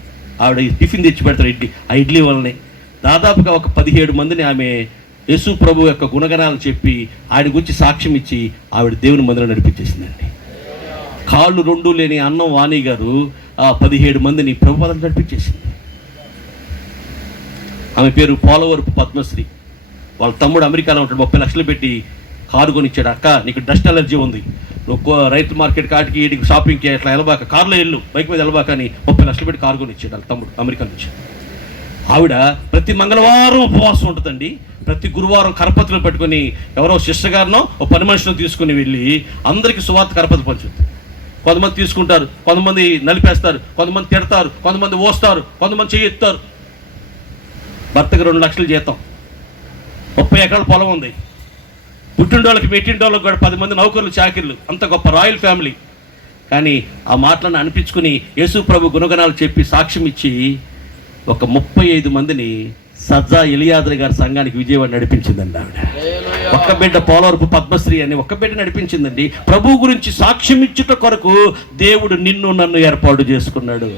ఆవిడ టిఫిన్ తెచ్చి పెడతారు. ఆ ఇడ్లీ వల్లనే దాదాపుగా ఒక 17 మందిని ఆమె యేసు ప్రభు యొక్క గుణగణాలు చెప్పి ఆయన గురించి సాక్ష్యం ఇచ్చి ఆవిడ దేవుని మందిరం నడిపించేసిందండి. కాళ్ళు 2 లేని అన్నం వాణి గారు ఆ 17 మందిని ప్రభు పదం నడిపించేసింది. ఆమె పేరు పోలవరపు పద్మశ్రీ. వాళ్ళ తమ్ముడు అమెరికాలో ఉంటాడు. 30 లక్షలు పెట్టి కారు కొనిచ్చాడు. అక్క, నీకు డస్ట్ అలర్జీ ఉంది, నువ్వు రైతు మార్కెట్ కాటికి వీటికి షాపింగ్కి అట్లా వెళ్ళబాక, కారులో వెళ్ళు, బైక్ మీద వెళ్ళబాక అని 30 లక్షలు పెట్టి కారు కొనిచ్చాడు వాళ్ళ తమ్ముడు అమెరికా నుంచి. ఆవిడ ప్రతి మంగళవారం ఉపవాసం ఉంటుందండి. ప్రతి గురువారం కరపత్రులు పెట్టుకొని ఎవరో సిస్టర్ గారినో ఓ పని మనుషులను తీసుకుని వెళ్ళి అందరికీ సువార్త కరపత్ర పంచుతుంది. కొంతమంది తీసుకుంటారు, కొంతమంది నలిపేస్తారు, కొంతమంది తిడతారు, కొంతమంది ఓస్తారు, కొంతమంది చేయెత్తారు. భర్తకి 2 లక్షలు జీతం, 30 ఎకరాల పొలం ఉంది. పుట్టిండోళ్ళకి పెట్టిండోళ్ళకి కూడా 10 మంది నౌకర్లు చాకిర్లు. అంత గొప్ప రాయల్ ఫ్యామిలీ. కానీ ఆ మాటలను అనిపించుకుని యేసు ప్రభు గుణగణాలు చెప్పి సాక్ష్యం ఇచ్చి ఒక 35 మందిని సజ్జా ఎలియాద్రి గారి సంఘానికి విజయవాడ నడిపించిందండి ఆవిడ. ఒక్క బిడ్డ పోలవరపు పద్మశ్రీ అని ఒక్క బిడ్డ నడిపించిందండి. ప్రభు గురించి సాక్ష్యం ఇచ్చుట కొరకు దేవుడు నిన్ను నన్ను ఏర్పాటు చేసుకున్నాడు.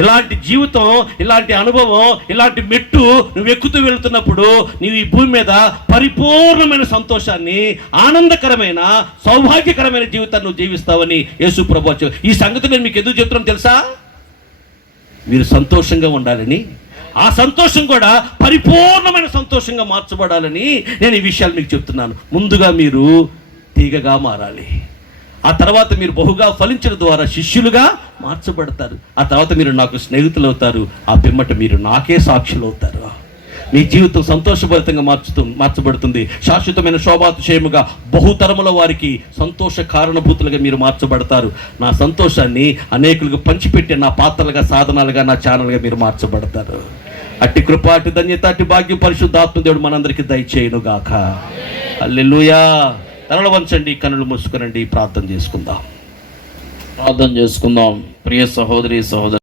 ఇలాంటి జీవితం, ఇలాంటి అనుభవం, ఇలాంటి మెట్టు నువ్వు ఎక్కుతూ వెళుతున్నప్పుడు నీవు ఈ భూమి మీద పరిపూర్ణమైన సంతోషాన్ని, ఆనందకరమైన సౌభాగ్యకరమైన జీవితాన్ని నువ్వు జీవిస్తావని యేసు ప్రభు. ఈ సంగతి నేను మీకు ఎందుకు చెప్తున్నాను తెలుసా? మీరు సంతోషంగా ఉండాలని, ఆ సంతోషం కూడా పరిపూర్ణమైన సంతోషంగా మార్చబడాలని నేను ఈ విషయాలు మీకు చెప్తున్నాను. ముందుగా మీరు తీగగా మారాలి. ఆ తర్వాత మీరు బహుగా ఫలించడం ద్వారా శిష్యులుగా మార్చబడతారు. ఆ తర్వాత మీరు నాకు స్నేహితులు అవుతారు. ఆ పిమ్మట మీరు నాకే సాక్షులు అవుతారు. మీ జీవితం సంతోషభరితంగా మార్చబడుతుంది. శాశ్వతమైన శోభాతిశయముగా బహుతరముల వారికి సంతోష కారణభూతులుగా మీరు మార్చబడతారు. నా సంతోషాన్ని అనేకులకు పంచిపెట్టే నా పాత్రలుగా, సాధనాలుగా, నా ఛానల్గా మీరు మార్చబడతారు. అట్టి కృప, అట్టి ధన్యత, అట్టి భాగ్యం పరిశుద్ధాత్మ దేవుడు మనందరికీ దయచేయునుగాక. హల్లెలూయా. తలలు వంచండి, కన్నులు మూసుకునండి, ప్రార్థన చేసుకుందాం. ప్రియ సహోదరి సహోదరు